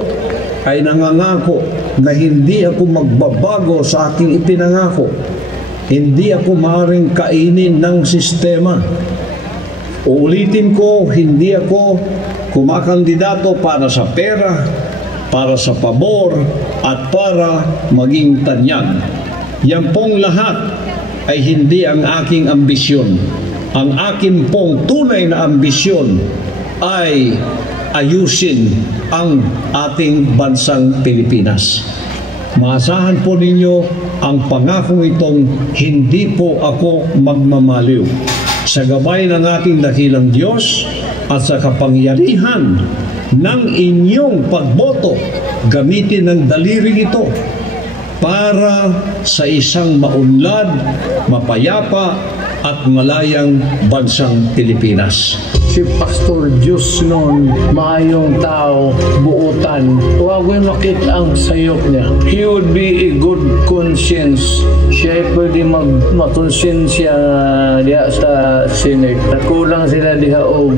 ay nangangako na hindi ako magbabago sa aking ipinangako. Hindi ako maaaring kainin ng sistema. Uulitin ko, hindi ako kumakandidato para sa pera, para sa pabor, at para maging tanyag. Yan pong lahat ay hindi ang aking ambisyon. Ang akin pong tunay na ambisyon ay ayusin ang ating bansang Pilipinas. Maasahan po ninyo ang pangakong itong hindi po ako magmamaliw. Sa gabay ng ating dakilang Diyos at sa kapangyarihan ng inyong pagboto, gamitin ang daliri ito para sa isang maunlad, mapayapa at malayang bansang Pilipinas. Si Pastor Diyos noon, maayong tao, buutan. Huwag mo makita ang sayop niya. He would be a good conscience. Siya ay pwede makonsensya diya sa Senate. Kulang sila diha o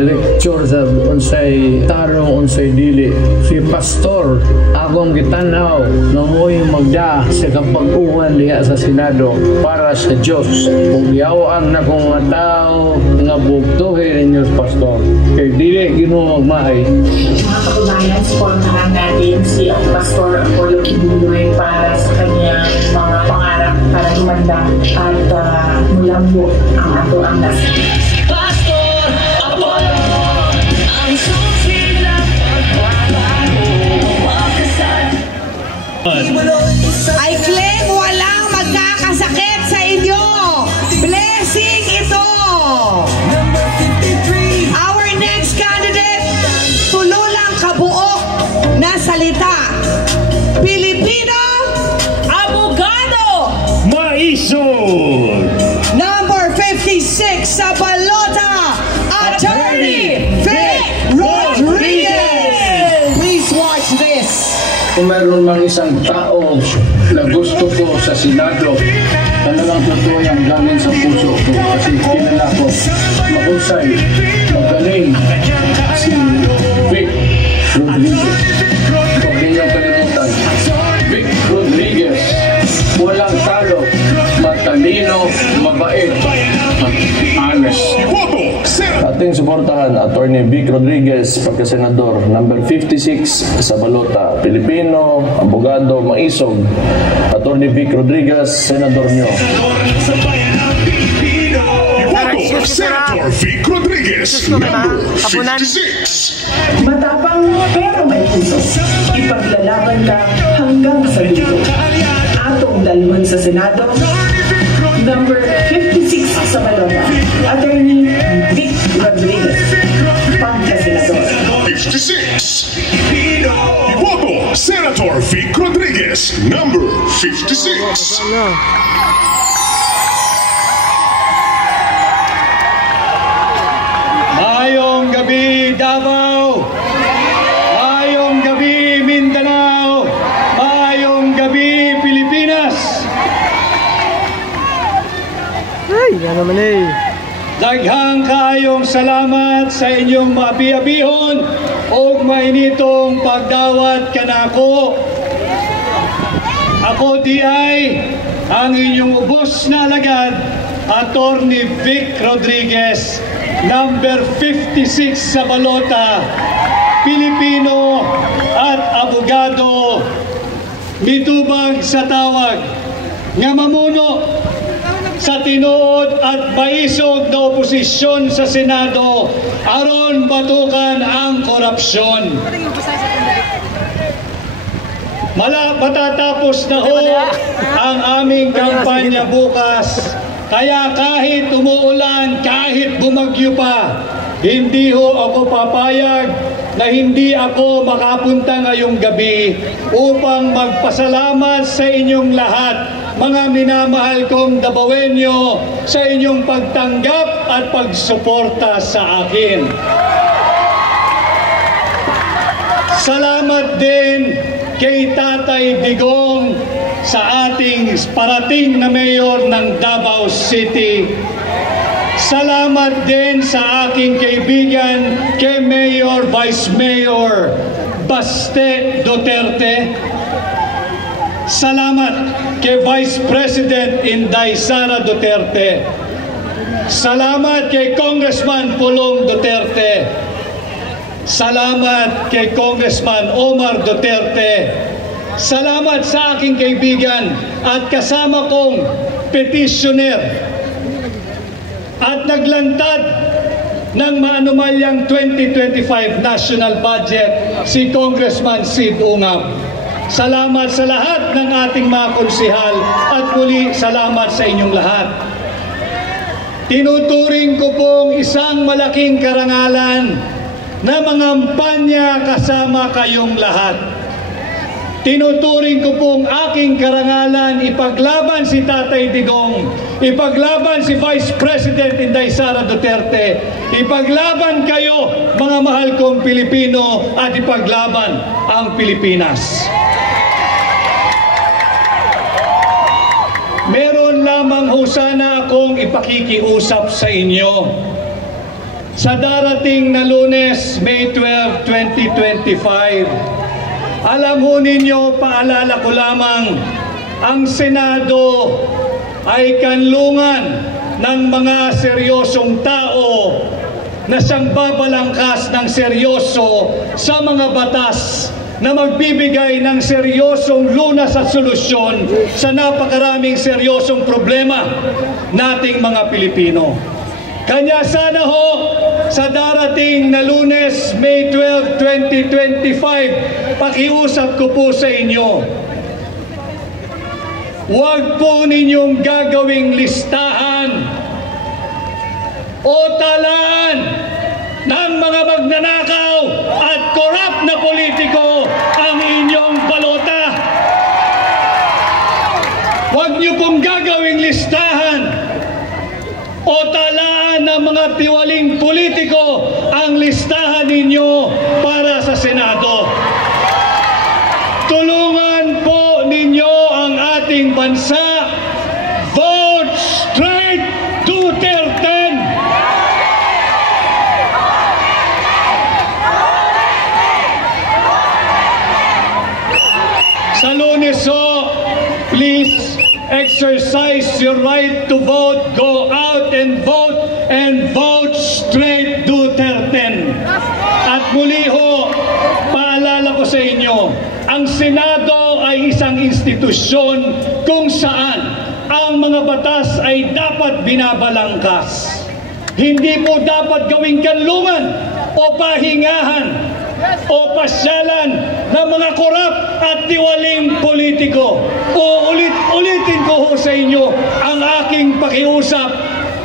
lecture sa unsay tarong, unsay dili. Si Pastor, akong gitanaw, nangoy magda sa kapag-uwan diha sa Senado para sa Diyos. Kung yawaan na kong mga tao nga bugtuhin ninyo, Pastor. Kaya dili Ginoo magmahay. Mga kababayan, supportahan natin si Pastor Apollo Kibuloy para sa kanyang mga pangarap para lumanda at mulambo ang ato ang nasa. Pastor Apollo, ang susi ng pagbabago. I claim walang magkakasakit sa inyo. Blessing ito. Our next candidate, tululang kabuok na salita. Pilipino, abogado. Maisog. Number 56 sa balota, Attorney Vic Rodriguez. Please watch this. Kung mayroon mang isang tao na gusto ko sa Senado, talagang totoo yung galing sa puso ko kasi kilala ko mahusay, magaling si Vic Rodriguez. Huwag ninyong kalimutan, Vic Rodriguez, walang talo, matalino, mabait, at honest. Ating suportahan, Attorney Vic Rodriguez, pagkasenador, number 56 sa balota, Pilipino, abogado, maisog. Attorney Vic Rodriguez, senador nyo. Senator Vic Rodriguez, number 56. Matapang pero may puso. Ipaglalaban ka hanggang sa dulo. Atong dalman sa Senado, number 56 sa balota, Attorney Vic Rodriguez, pagka-senador. 56. Iboto, Senator Vic Rodriguez, number 56. Mayong gabi, Davao! Mayong gabi, Mindanao! Mayong gabi, Pilipinas! Ay, yan naman eh. Daghang kaayong salamat sa inyong maabi-abihon o mainitong pagdawat kanako. Ako di ay ang inyong ubos na alagad, Attorney Vic Rodriguez, number 56 sa balota, Pilipino at abogado, mitubag sa tawag, nga mamuno sa tinuod at maisog na oposisyon sa Senado aron batukan ang korupsyon. Matatapos na ho ang aming kampanya bukas, kaya kahit umuulan, kahit bumagyo pa, hindi ho ako papayag na hindi ako makapunta ngayong gabi upang magpasalamat sa inyong lahat, mga minamahal kong Dabawenyo, sa inyong pagtanggap at pagsuporta sa akin. Salamat din kay Tatay Digong sa ating parating na mayor ng Davao City. Salamat din sa aking kaibigan kay Mayor Vice Mayor Baste Duterte. Salamat kay Vice President Inday Sara Duterte. Salamat kay Congressman Pulong Duterte. Salamat kay Congressman Omar Duterte. Salamat sa aking kaibigan at kasama kong petitioner at naglantad ng maanumalyang 2025 national budget si Congressman Sid Ungab. Salamat sa lahat ng ating mga konsehal at muli salamat sa inyong lahat. Tinuturing ko pong isang malaking karangalan na mangampanya kasama kayong lahat. Tinuturing ko pong aking karangalan ipaglaban si Tatay Digong, ipaglaban si Vice President Inday Sara Duterte, ipaglaban kayo mga mahal kong Pilipino at ipaglaban ang Pilipinas. Meron lamang ho sana akong ipakikiusap sa inyo. Sa darating na Lunes, May 12, 2025, alam ho ninyo, paalala ko lamang, ang Senado ay kanlungan ng mga seryosong tao na siyang babalangkas ng seryoso sa mga batas na magbibigay ng seryosong lunas at solusyon sa napakaraming seryosong problema nating mga Pilipino. Kanya sana ho, sa darating na Lunes, May 12, 2025, pakiusap ko po sa inyo, huwag po ninyong gagawing listahan o talaan ng mga magnanakaw at korap na politiko ang inyong balota. Huwag niyo pong gagawing listahan o talaan ng mga tiwaling politiko ang listahan ninyo para sa Senado. Tulungan po ninyo ang ating bansa. Vote straight Duterte! Sa Lunes ho, please exercise your right to vote. Go out and vote straight Duterte. At muli ho, paalala ko sa inyo, ang Senado ay isang institusyon kung saan ang mga batas ay dapat binabalangkas. Hindi po dapat gawing kanlungan o pahingahan o pasyalan ng mga korap at tiwaling politiko. Ulitin ko ho sa inyo ang aking pakiusap.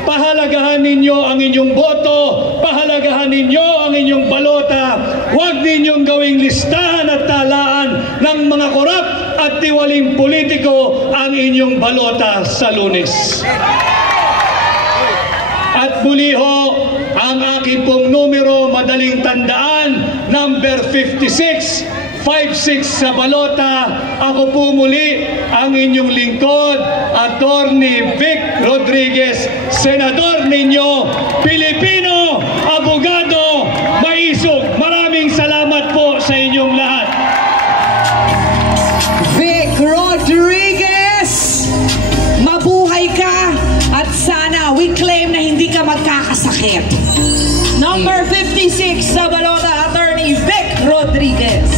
Pahalagahan ninyo ang inyong boto, pahalagahan ninyo ang inyong balota. Huwag ninyong gawing listahan at talaan ng mga korap at tiwaling politiko ang inyong balota sa Lunes. At muli ho, ang aking pong numero, madaling tandaan, number 56, 56 sa balota. Ako po muli ang inyong lingkod, Attorney Vic Rodriguez, Senador ninyo, Pilipino, abogado, maisog. Maraming salamat po sa inyong lahat. Vic Rodriguez, mabuhay ka at sana we claim na hindi ka magkakasakit. Number 56 sa balota, Attorney Vic Rodriguez.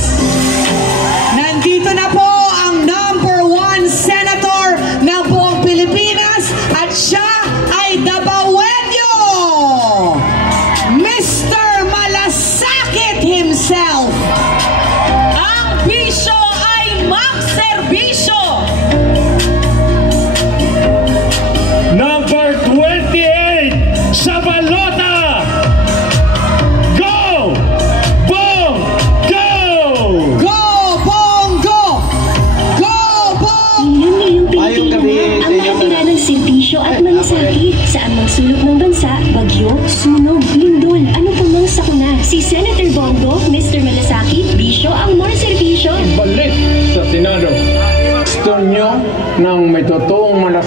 Nandito na po ang number 1 senator ng buong Pilipinas at siya ay Dabawenyo, Mr. Malasakit himself. Ang bisyo ay magserbisyo. Number 28 sa balota, go!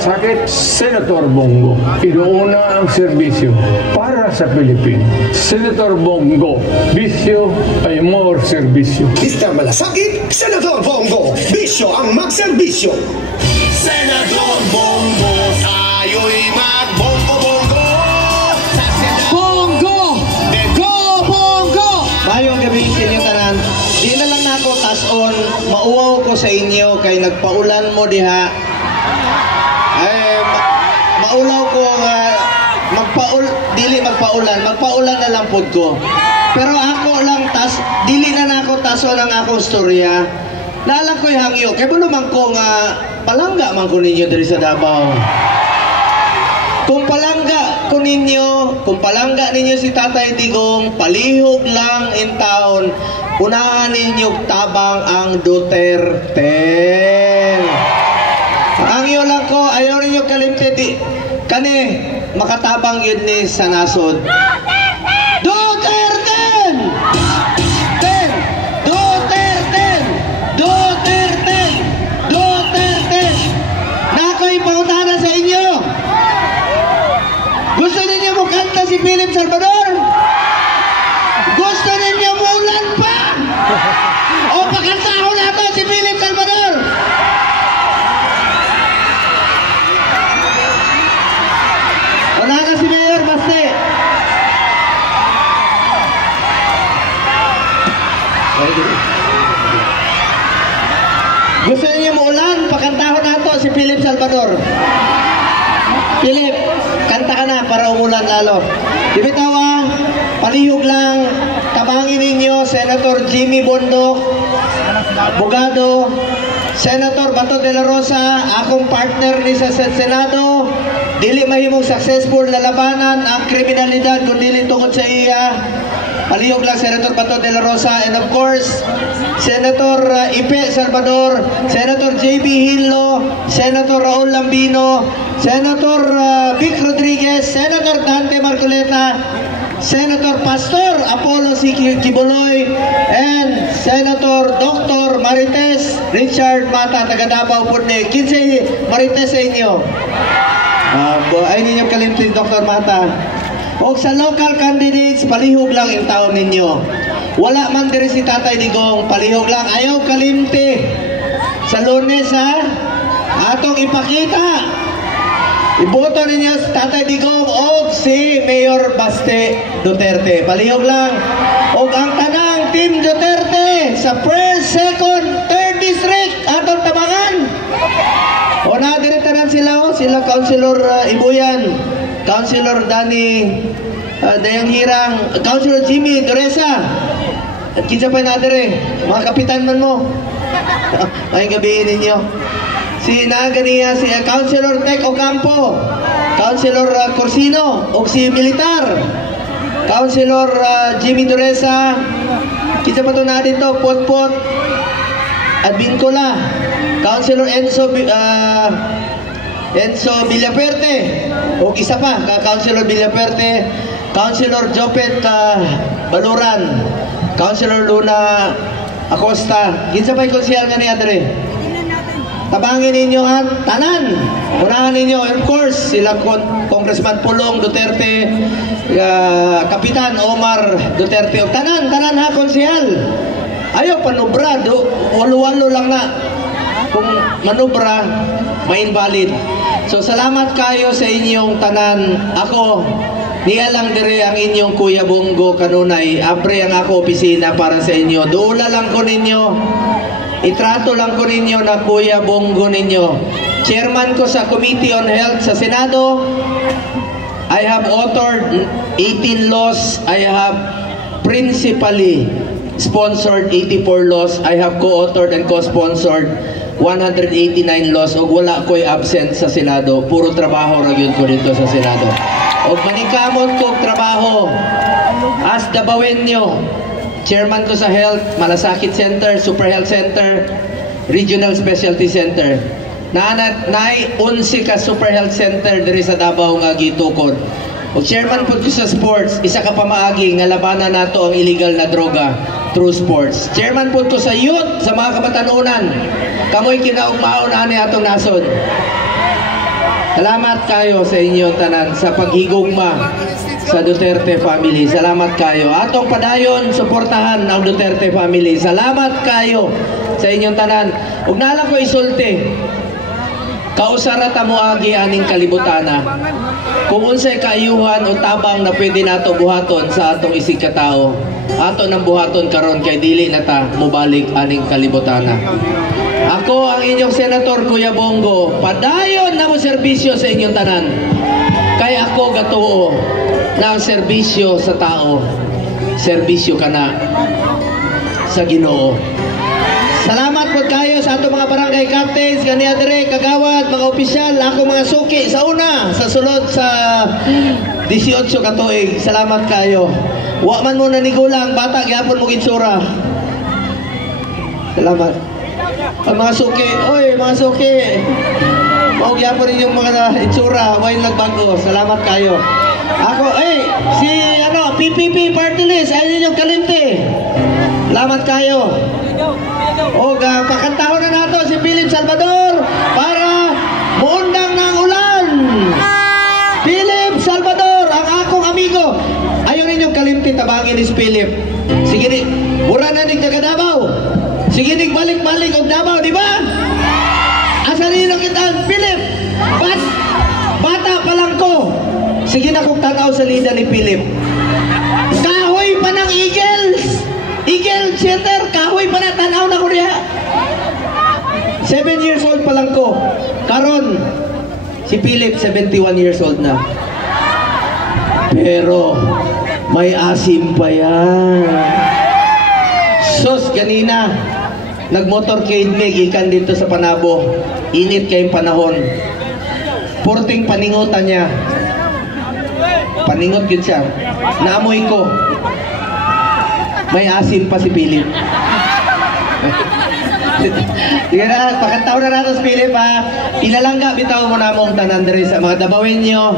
malasakit, Senator Bongo. Inuuna ang serbisyo para sa Pilipinas. Senator Bongo, bisyo ay more serbisyo. Mr. Malasakit, Senator Bongo, bisyo ang magserbisyo. Senator Bongo, tayo'y magbongo-bongo. Bongo! Go, Bongo! Mayong gabi sa inyo tanan. Di na lang ako tason, mauwaw ko sa inyo kay nagpaulan mo diha. Ay, maulaw ko nga magpaulan na lang pod ko. Pero ako lang dili na ako tason ang akong storya. Nala ko'y hangyo, kay bulo man ko nga palangga man ko ninyo diri sa Davao. Kung palangga ninyo si Tatay Digong, palihog lang in town, unahan ninyo tabang ang Duterte. Ang iyo lang ko, ayaw ninyo kalimte kani makatabang yun ni sa nasod. Duterte! Nako'y pautana sa inyo. Gusto ninyo mo kanta si Philip Salvador? Gusto ninyo mo ulan pa? O pakanta ko na to si Philip Salvador? Wala na si Mayor Baste. Gusto ninyo mo ulan? Pakantahon na to si Philip Salvador. Philip, kanta ka na para umulan lalo. Ibitawa, palihog lang, tabangin ninyo, Senator Jimmy Bondoc, Abogado, Senator Bato de la Rosa, akong partner ni sa Senado, dili mahimong successful na labanan ang kriminalidad kung dili tungod sa iya. Palihog lang, Senator Bato de la Rosa, and of course, Senator Ipe Salvador, Senator J.B. Hillo, Senator Raul Lambino, Senator Vic Rodriguez, Senator Dante Marcoleta, Senator Pastor Apollo C. Kibuloy, and Senator Dr. Marites Richard Mata, taga Davao po ni. 15 Marites sa inyo. Ay ninyo kalimtin, Dr. Mata. O sa local candidates, palihog lang yung taon ninyo. Wala man diri si Tatay Digong, palihog lang. Ayaw kalimti. Sa Lunes ha, atong ipakita. Iboto ninyo si Tatay Digong o si Mayor Baste Duterte. Palihog lang. O ang tanang Team Duterte sa 1st, 2nd, 3rd District, atong tabangan. O nadiritanan sila, sila Councilor Ibuyan, Councilor Danny Dayang Hirang, Councilor Jimmy Doresa, at kinsa pa nadire, mga kapitan man mo. Ay gabihin ninyo. Si Naganiya, si Councilor Tec Ocampo, Councilor Corsino, o si Militar, Councilor Jimmy Doresa, kinsa pa ito na dito, Potpot, at Bincola, Councilor Enzo Villaperte, o isa pa, Councilor Villaperte, Councilor Jopet Baluran, Councilor Luna Acosta, kinsa pa yung konsehal nga niya dere. Tabangin ninyo ang tanan. Unahan ninyo, of course, sila Congressman Pulong Duterte, Kapitan Omar Duterte, tanan ha, konsehal. Ayaw panubra, walo-walo lang na. Kung manubra, ma-invalid. So salamat kayo sa inyong tanan. Ako, niya lang dire ang inyong Kuya Bongo kanunay. Abre ang ako opisina para sa inyo. Dula lang ko ninyo. Itrato lang ko ninyo na Kuya Bongo ninyo. Chairman ko sa Committee on Health sa Senado. I have authored 18 laws. I have principally sponsored 84 laws. I have co-authored and co-sponsored 189 laws. O wala ko'y absent sa Senado. Puro trabaho ra yun ko dito sa Senado. O manikamot ko trabaho. As Dabawenyo, chairman ko sa Health, Malasakit Center, Super Health Center, Regional Specialty Center. Naay 11 ka Super Health Center diri sa Davao nga gitukod. O chairman po ko sa sports, isa ka pamaagi nga labanan nato ang illegal na droga through sports. Chairman po ko sa youth, sa mga kabatanunan. Kamoy kinaugmaon ani atong nasod. Salamat kayo sa inyong tanan sa paghigugma sa Duterte family. Salamat kayo. Atong padayon suportahan ang Duterte family. Salamat kayo sa inyong tanan. Ug naala ko isulti. Kausara ta moagi aning kalibutana. Kung unsay kaayuhan o tabang na pwede nato buhaton sa atong isig ka tawo, ato nang buhaton karon kay dili na ta mobalik aning kalibutana. Ako ang inyong senator Kuya Bongo, padayon na mo serbisyo sa inyong tanan. Kay ako gatuo na ang serbisyo sa tao, serbisyo ka na sa Ginoo. Salamat po kayo sa ato mga barangay captains, kaniya dire, kagawad, mga opisyal, ako mga suki sa una, sa sulod sa 18 katuig. Salamat kayo. Wa man mo nanigulang, bata, gyapon mo gitsura. Salamat. Ang mga suki, oy, mga suki. Huwag yapon ninyong mga itsura, huwag nagbago. Salamat kayo. Ako, si PPP Party List, ayun ninyong kalimti. Salamat kayo. O, pakantahon na nato si Philip Salvador para muundang ng ulan. Philip Salvador, ang akong amigo. Ayun ninyong kalimti, tabangin ni Philip. Sige ni, mura na ning Davao. Sige ning balik-balik og Davao, di ba? Asa nino kita, Philip? Bata pa lang ko. Sige na kong tanaw sa lida ni Philip. Kahoy pa ng Eagles. Eagle Theater, kahoy pa na, tanaw na ko niya. 7 years old pa lang ko. Karon, si Philip, 71 years old na. Pero, may asim pa yan. Sus, ganina, nagmotorcade me, gikan dito sa Panabo. Init kayong panahon. Porting paningutan niya. Paningot yun siya. Naamoy ko. May asim pa si Philip. Sige na, pakantaw na natin si Philip ha. Pinalangga, bitaw mo na mong tanan diri sa mga Dabawin nyo.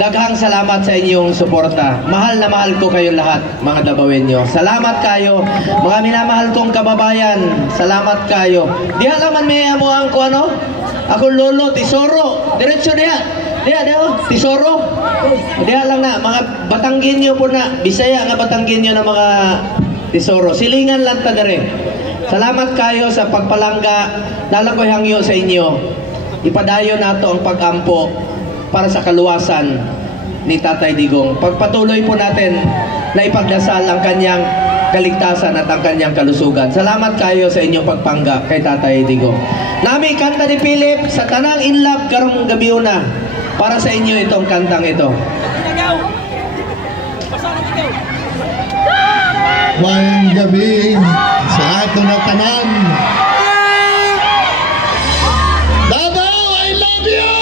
Daghang salamat sa inyong suporta. Mahal na mahal ko kayo lahat, mga Dabawin nyo. Salamat kayo, mga minamahal kong kababayan. Salamat kayo. Diha naman may amo ang ko ano? Ako lolo, Tesoro. Diretso diha. Diha, Tesoro. Diha lang na, mga Batanggenyo po na. Bisaya nga Batanggenyo na mga Tesoro. Silingan lang ta dere. Salamat kayo sa pagpalangga. Nalakoy hangyo sa inyo. Ipadayon nato ang pag-ampo para sa kaluwasan ni Tatay Digong. Pagpatuloy po natin na ipagdasal ang kanyang kaligtasan at ang kanyang kalusugan. Salamat kayo sa inyong pagpangga kay Tatay Digong. Nami kanta ni Philip sa Tanang In Love karong gabiuna. Para sa inyo itong kantang ito. Mayang gabi sa ato na tanan. Davao, I love you!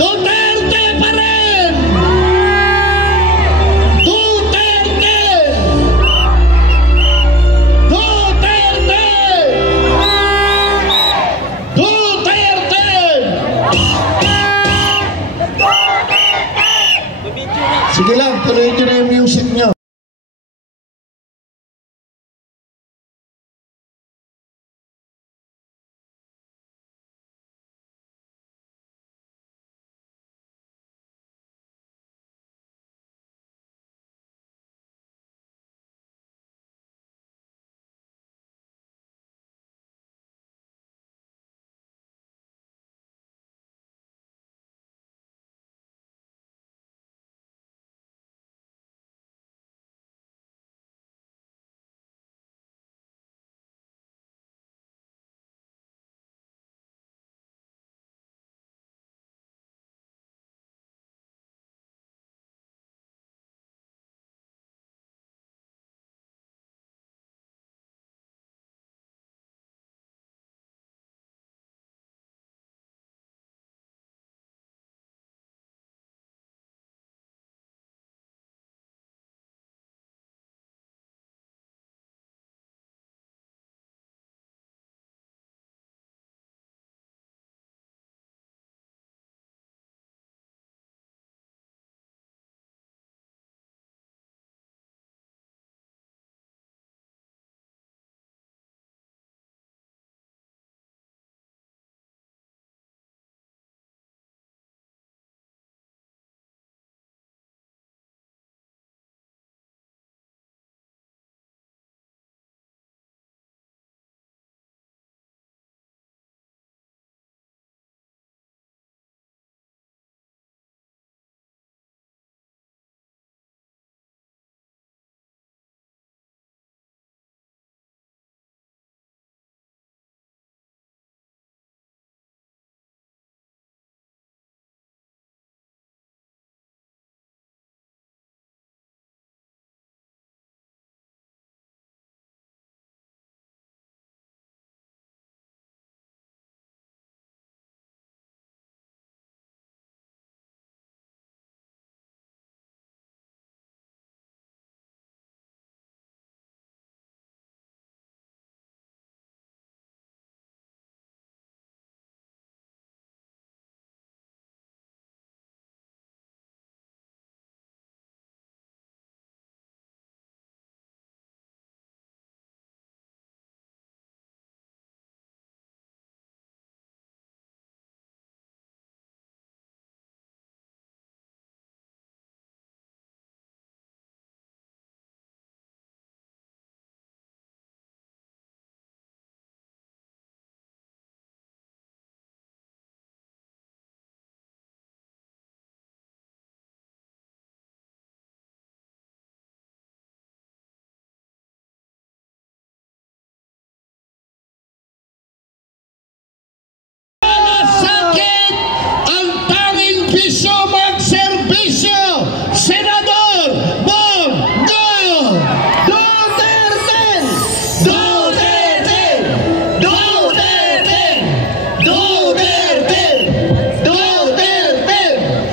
Duterte pa rin! Duterte! Duterte! Duterte! Sige lang, tuloy nyo na yung music nyo.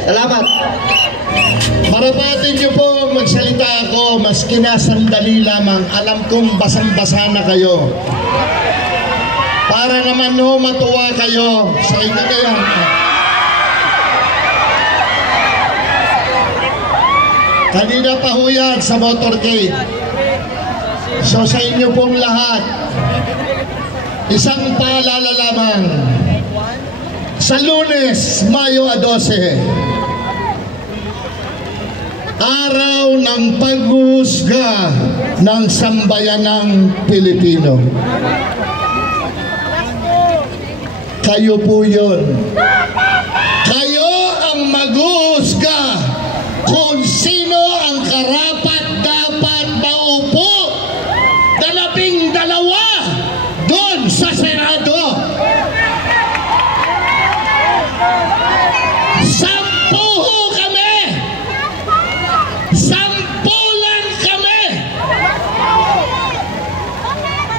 Salamat. Marapatin niyo po magsalita ako, maski na sandali lamang. Alam kong basang-basa na kayo. Para naman no, matuwa kayo sa inyo kaya. Kanina pa ho yan sa motorcade. So sa inyo pong lahat, isang paalala lamang. Sa Lunes, Mayo 12, araw ng paghuhusga ng sambayanang Pilipino. Kayo po yun. Kayo ang maghuhusga kung sino ang karapat-dapat maupo 12 doon sa Senado. 10 ho kami. 10 lang kami.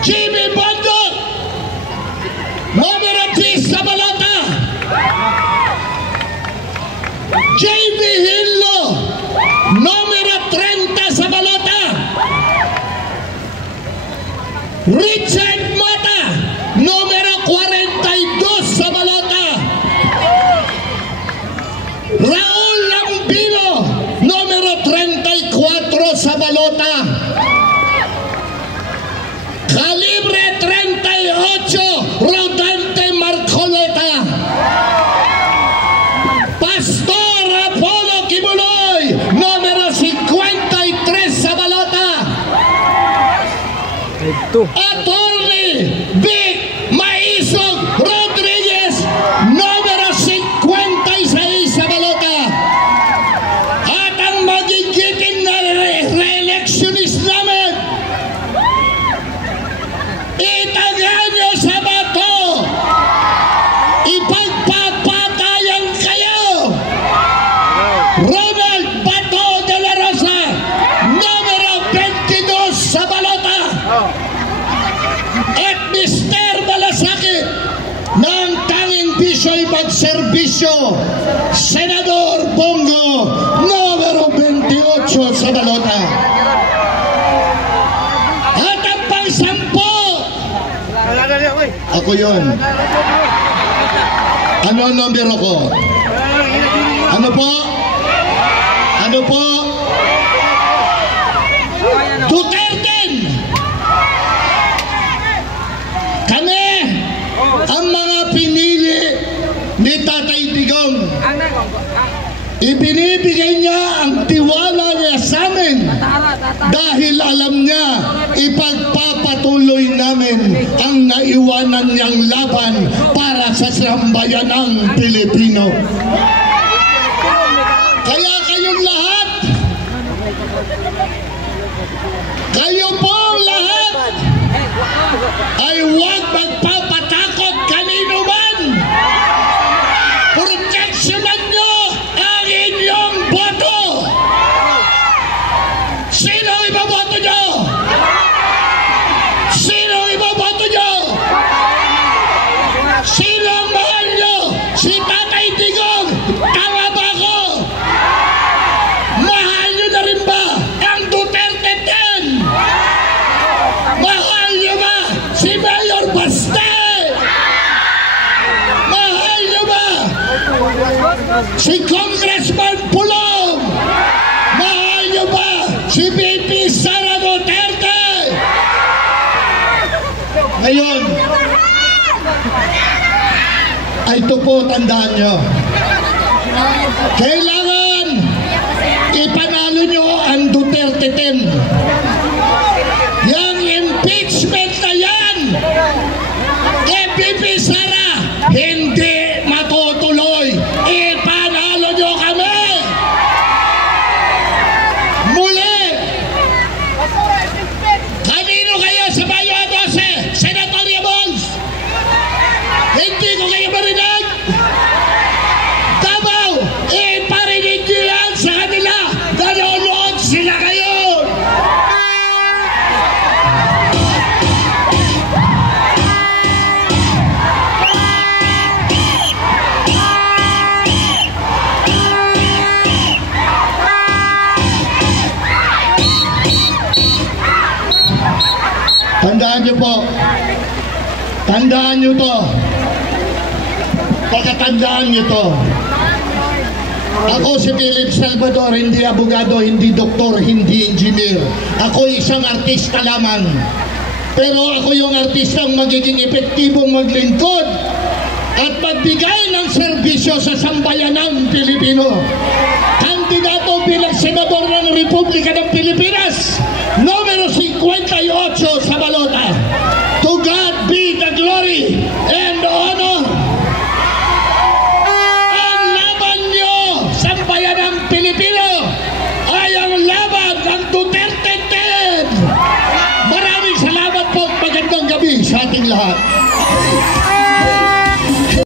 Jimmy Bondok, numero 10 sa balota. JB Hillo, numero 30 sa balota. Richard Mata, numero 42 sa balota. Raul Lambino, numero 34 sa balota. Calibre 38, Rodante Marcoleta. Pastor Apollo Kibuloy, numero 53 sa balota. Attorney Vic Maisog Rodriguez, numero 56 sa balota. At ang magigiting na re-electionist namin, itagaan nyo sa bato. Ipagpapatayan kayo. Ronald Bato de la Rosa, numero 22 sa balota. At Mr. Malasakit ng tanging bisyo'y magserbisyo, Senador Bongo, numero 28 sa balota. At ang pang-10, ako yun. Ano ang numero ko? Ano po? Ano po? Duterte! Kami ang mga pinili ni Tatay Digong. Ibinibigay niya ang tiwala niya sa amin dahil alam niya ipagpapatuloy namin ang naiwanan niyang laban para sa sambayanang Pilipino. Kaya kayong lahat, kayo po lahat ay huwag magpapatakot kanino man. Proteksyonan nyo ang inyong boto. Sino iboboto nyo? Sino iboboto nyo? Sino ang mahal nyo? Si Tatay Digong. Tama ba ako? Mahal nyo na rin ba ang Duterte 10? Mahal nyo ba si Mayor Baste? Mahal nyo ba si Congressman Pulong? Mahal nyo ba si VP Sara Duterte? Ngayon, ay ito po tandaan nyo. Kailangan ipanalo nyo ang Duterte 10. Yang impeachment na yan, VP Sara, hindi matutuloy. Ipanalo nyo kami. Muli, kanino kayo sa Mayo 12? Senatorial Bonds? Hindi ko kayo marinig. Davao, iparinig Tandaan nyo to. Pagkatandaan nyo to. Ako si Philip Salvador, hindi abogado, hindi doktor, hindi engineer. Ako isang artista lamang. Pero ako yung artistang magiging epektibong maglingkod at magbigay ng serbisyo sa sambayanang Pilipino. Kandidato bilang senador ng Republika ng Pilipinas, numero 58 sa balota. To God be the glory and honor. Ang laban nyo, sambayanang Pilipino, ay ang laban ng Duterte 10. Maraming salamat po at magandang gabi sa ating lahat.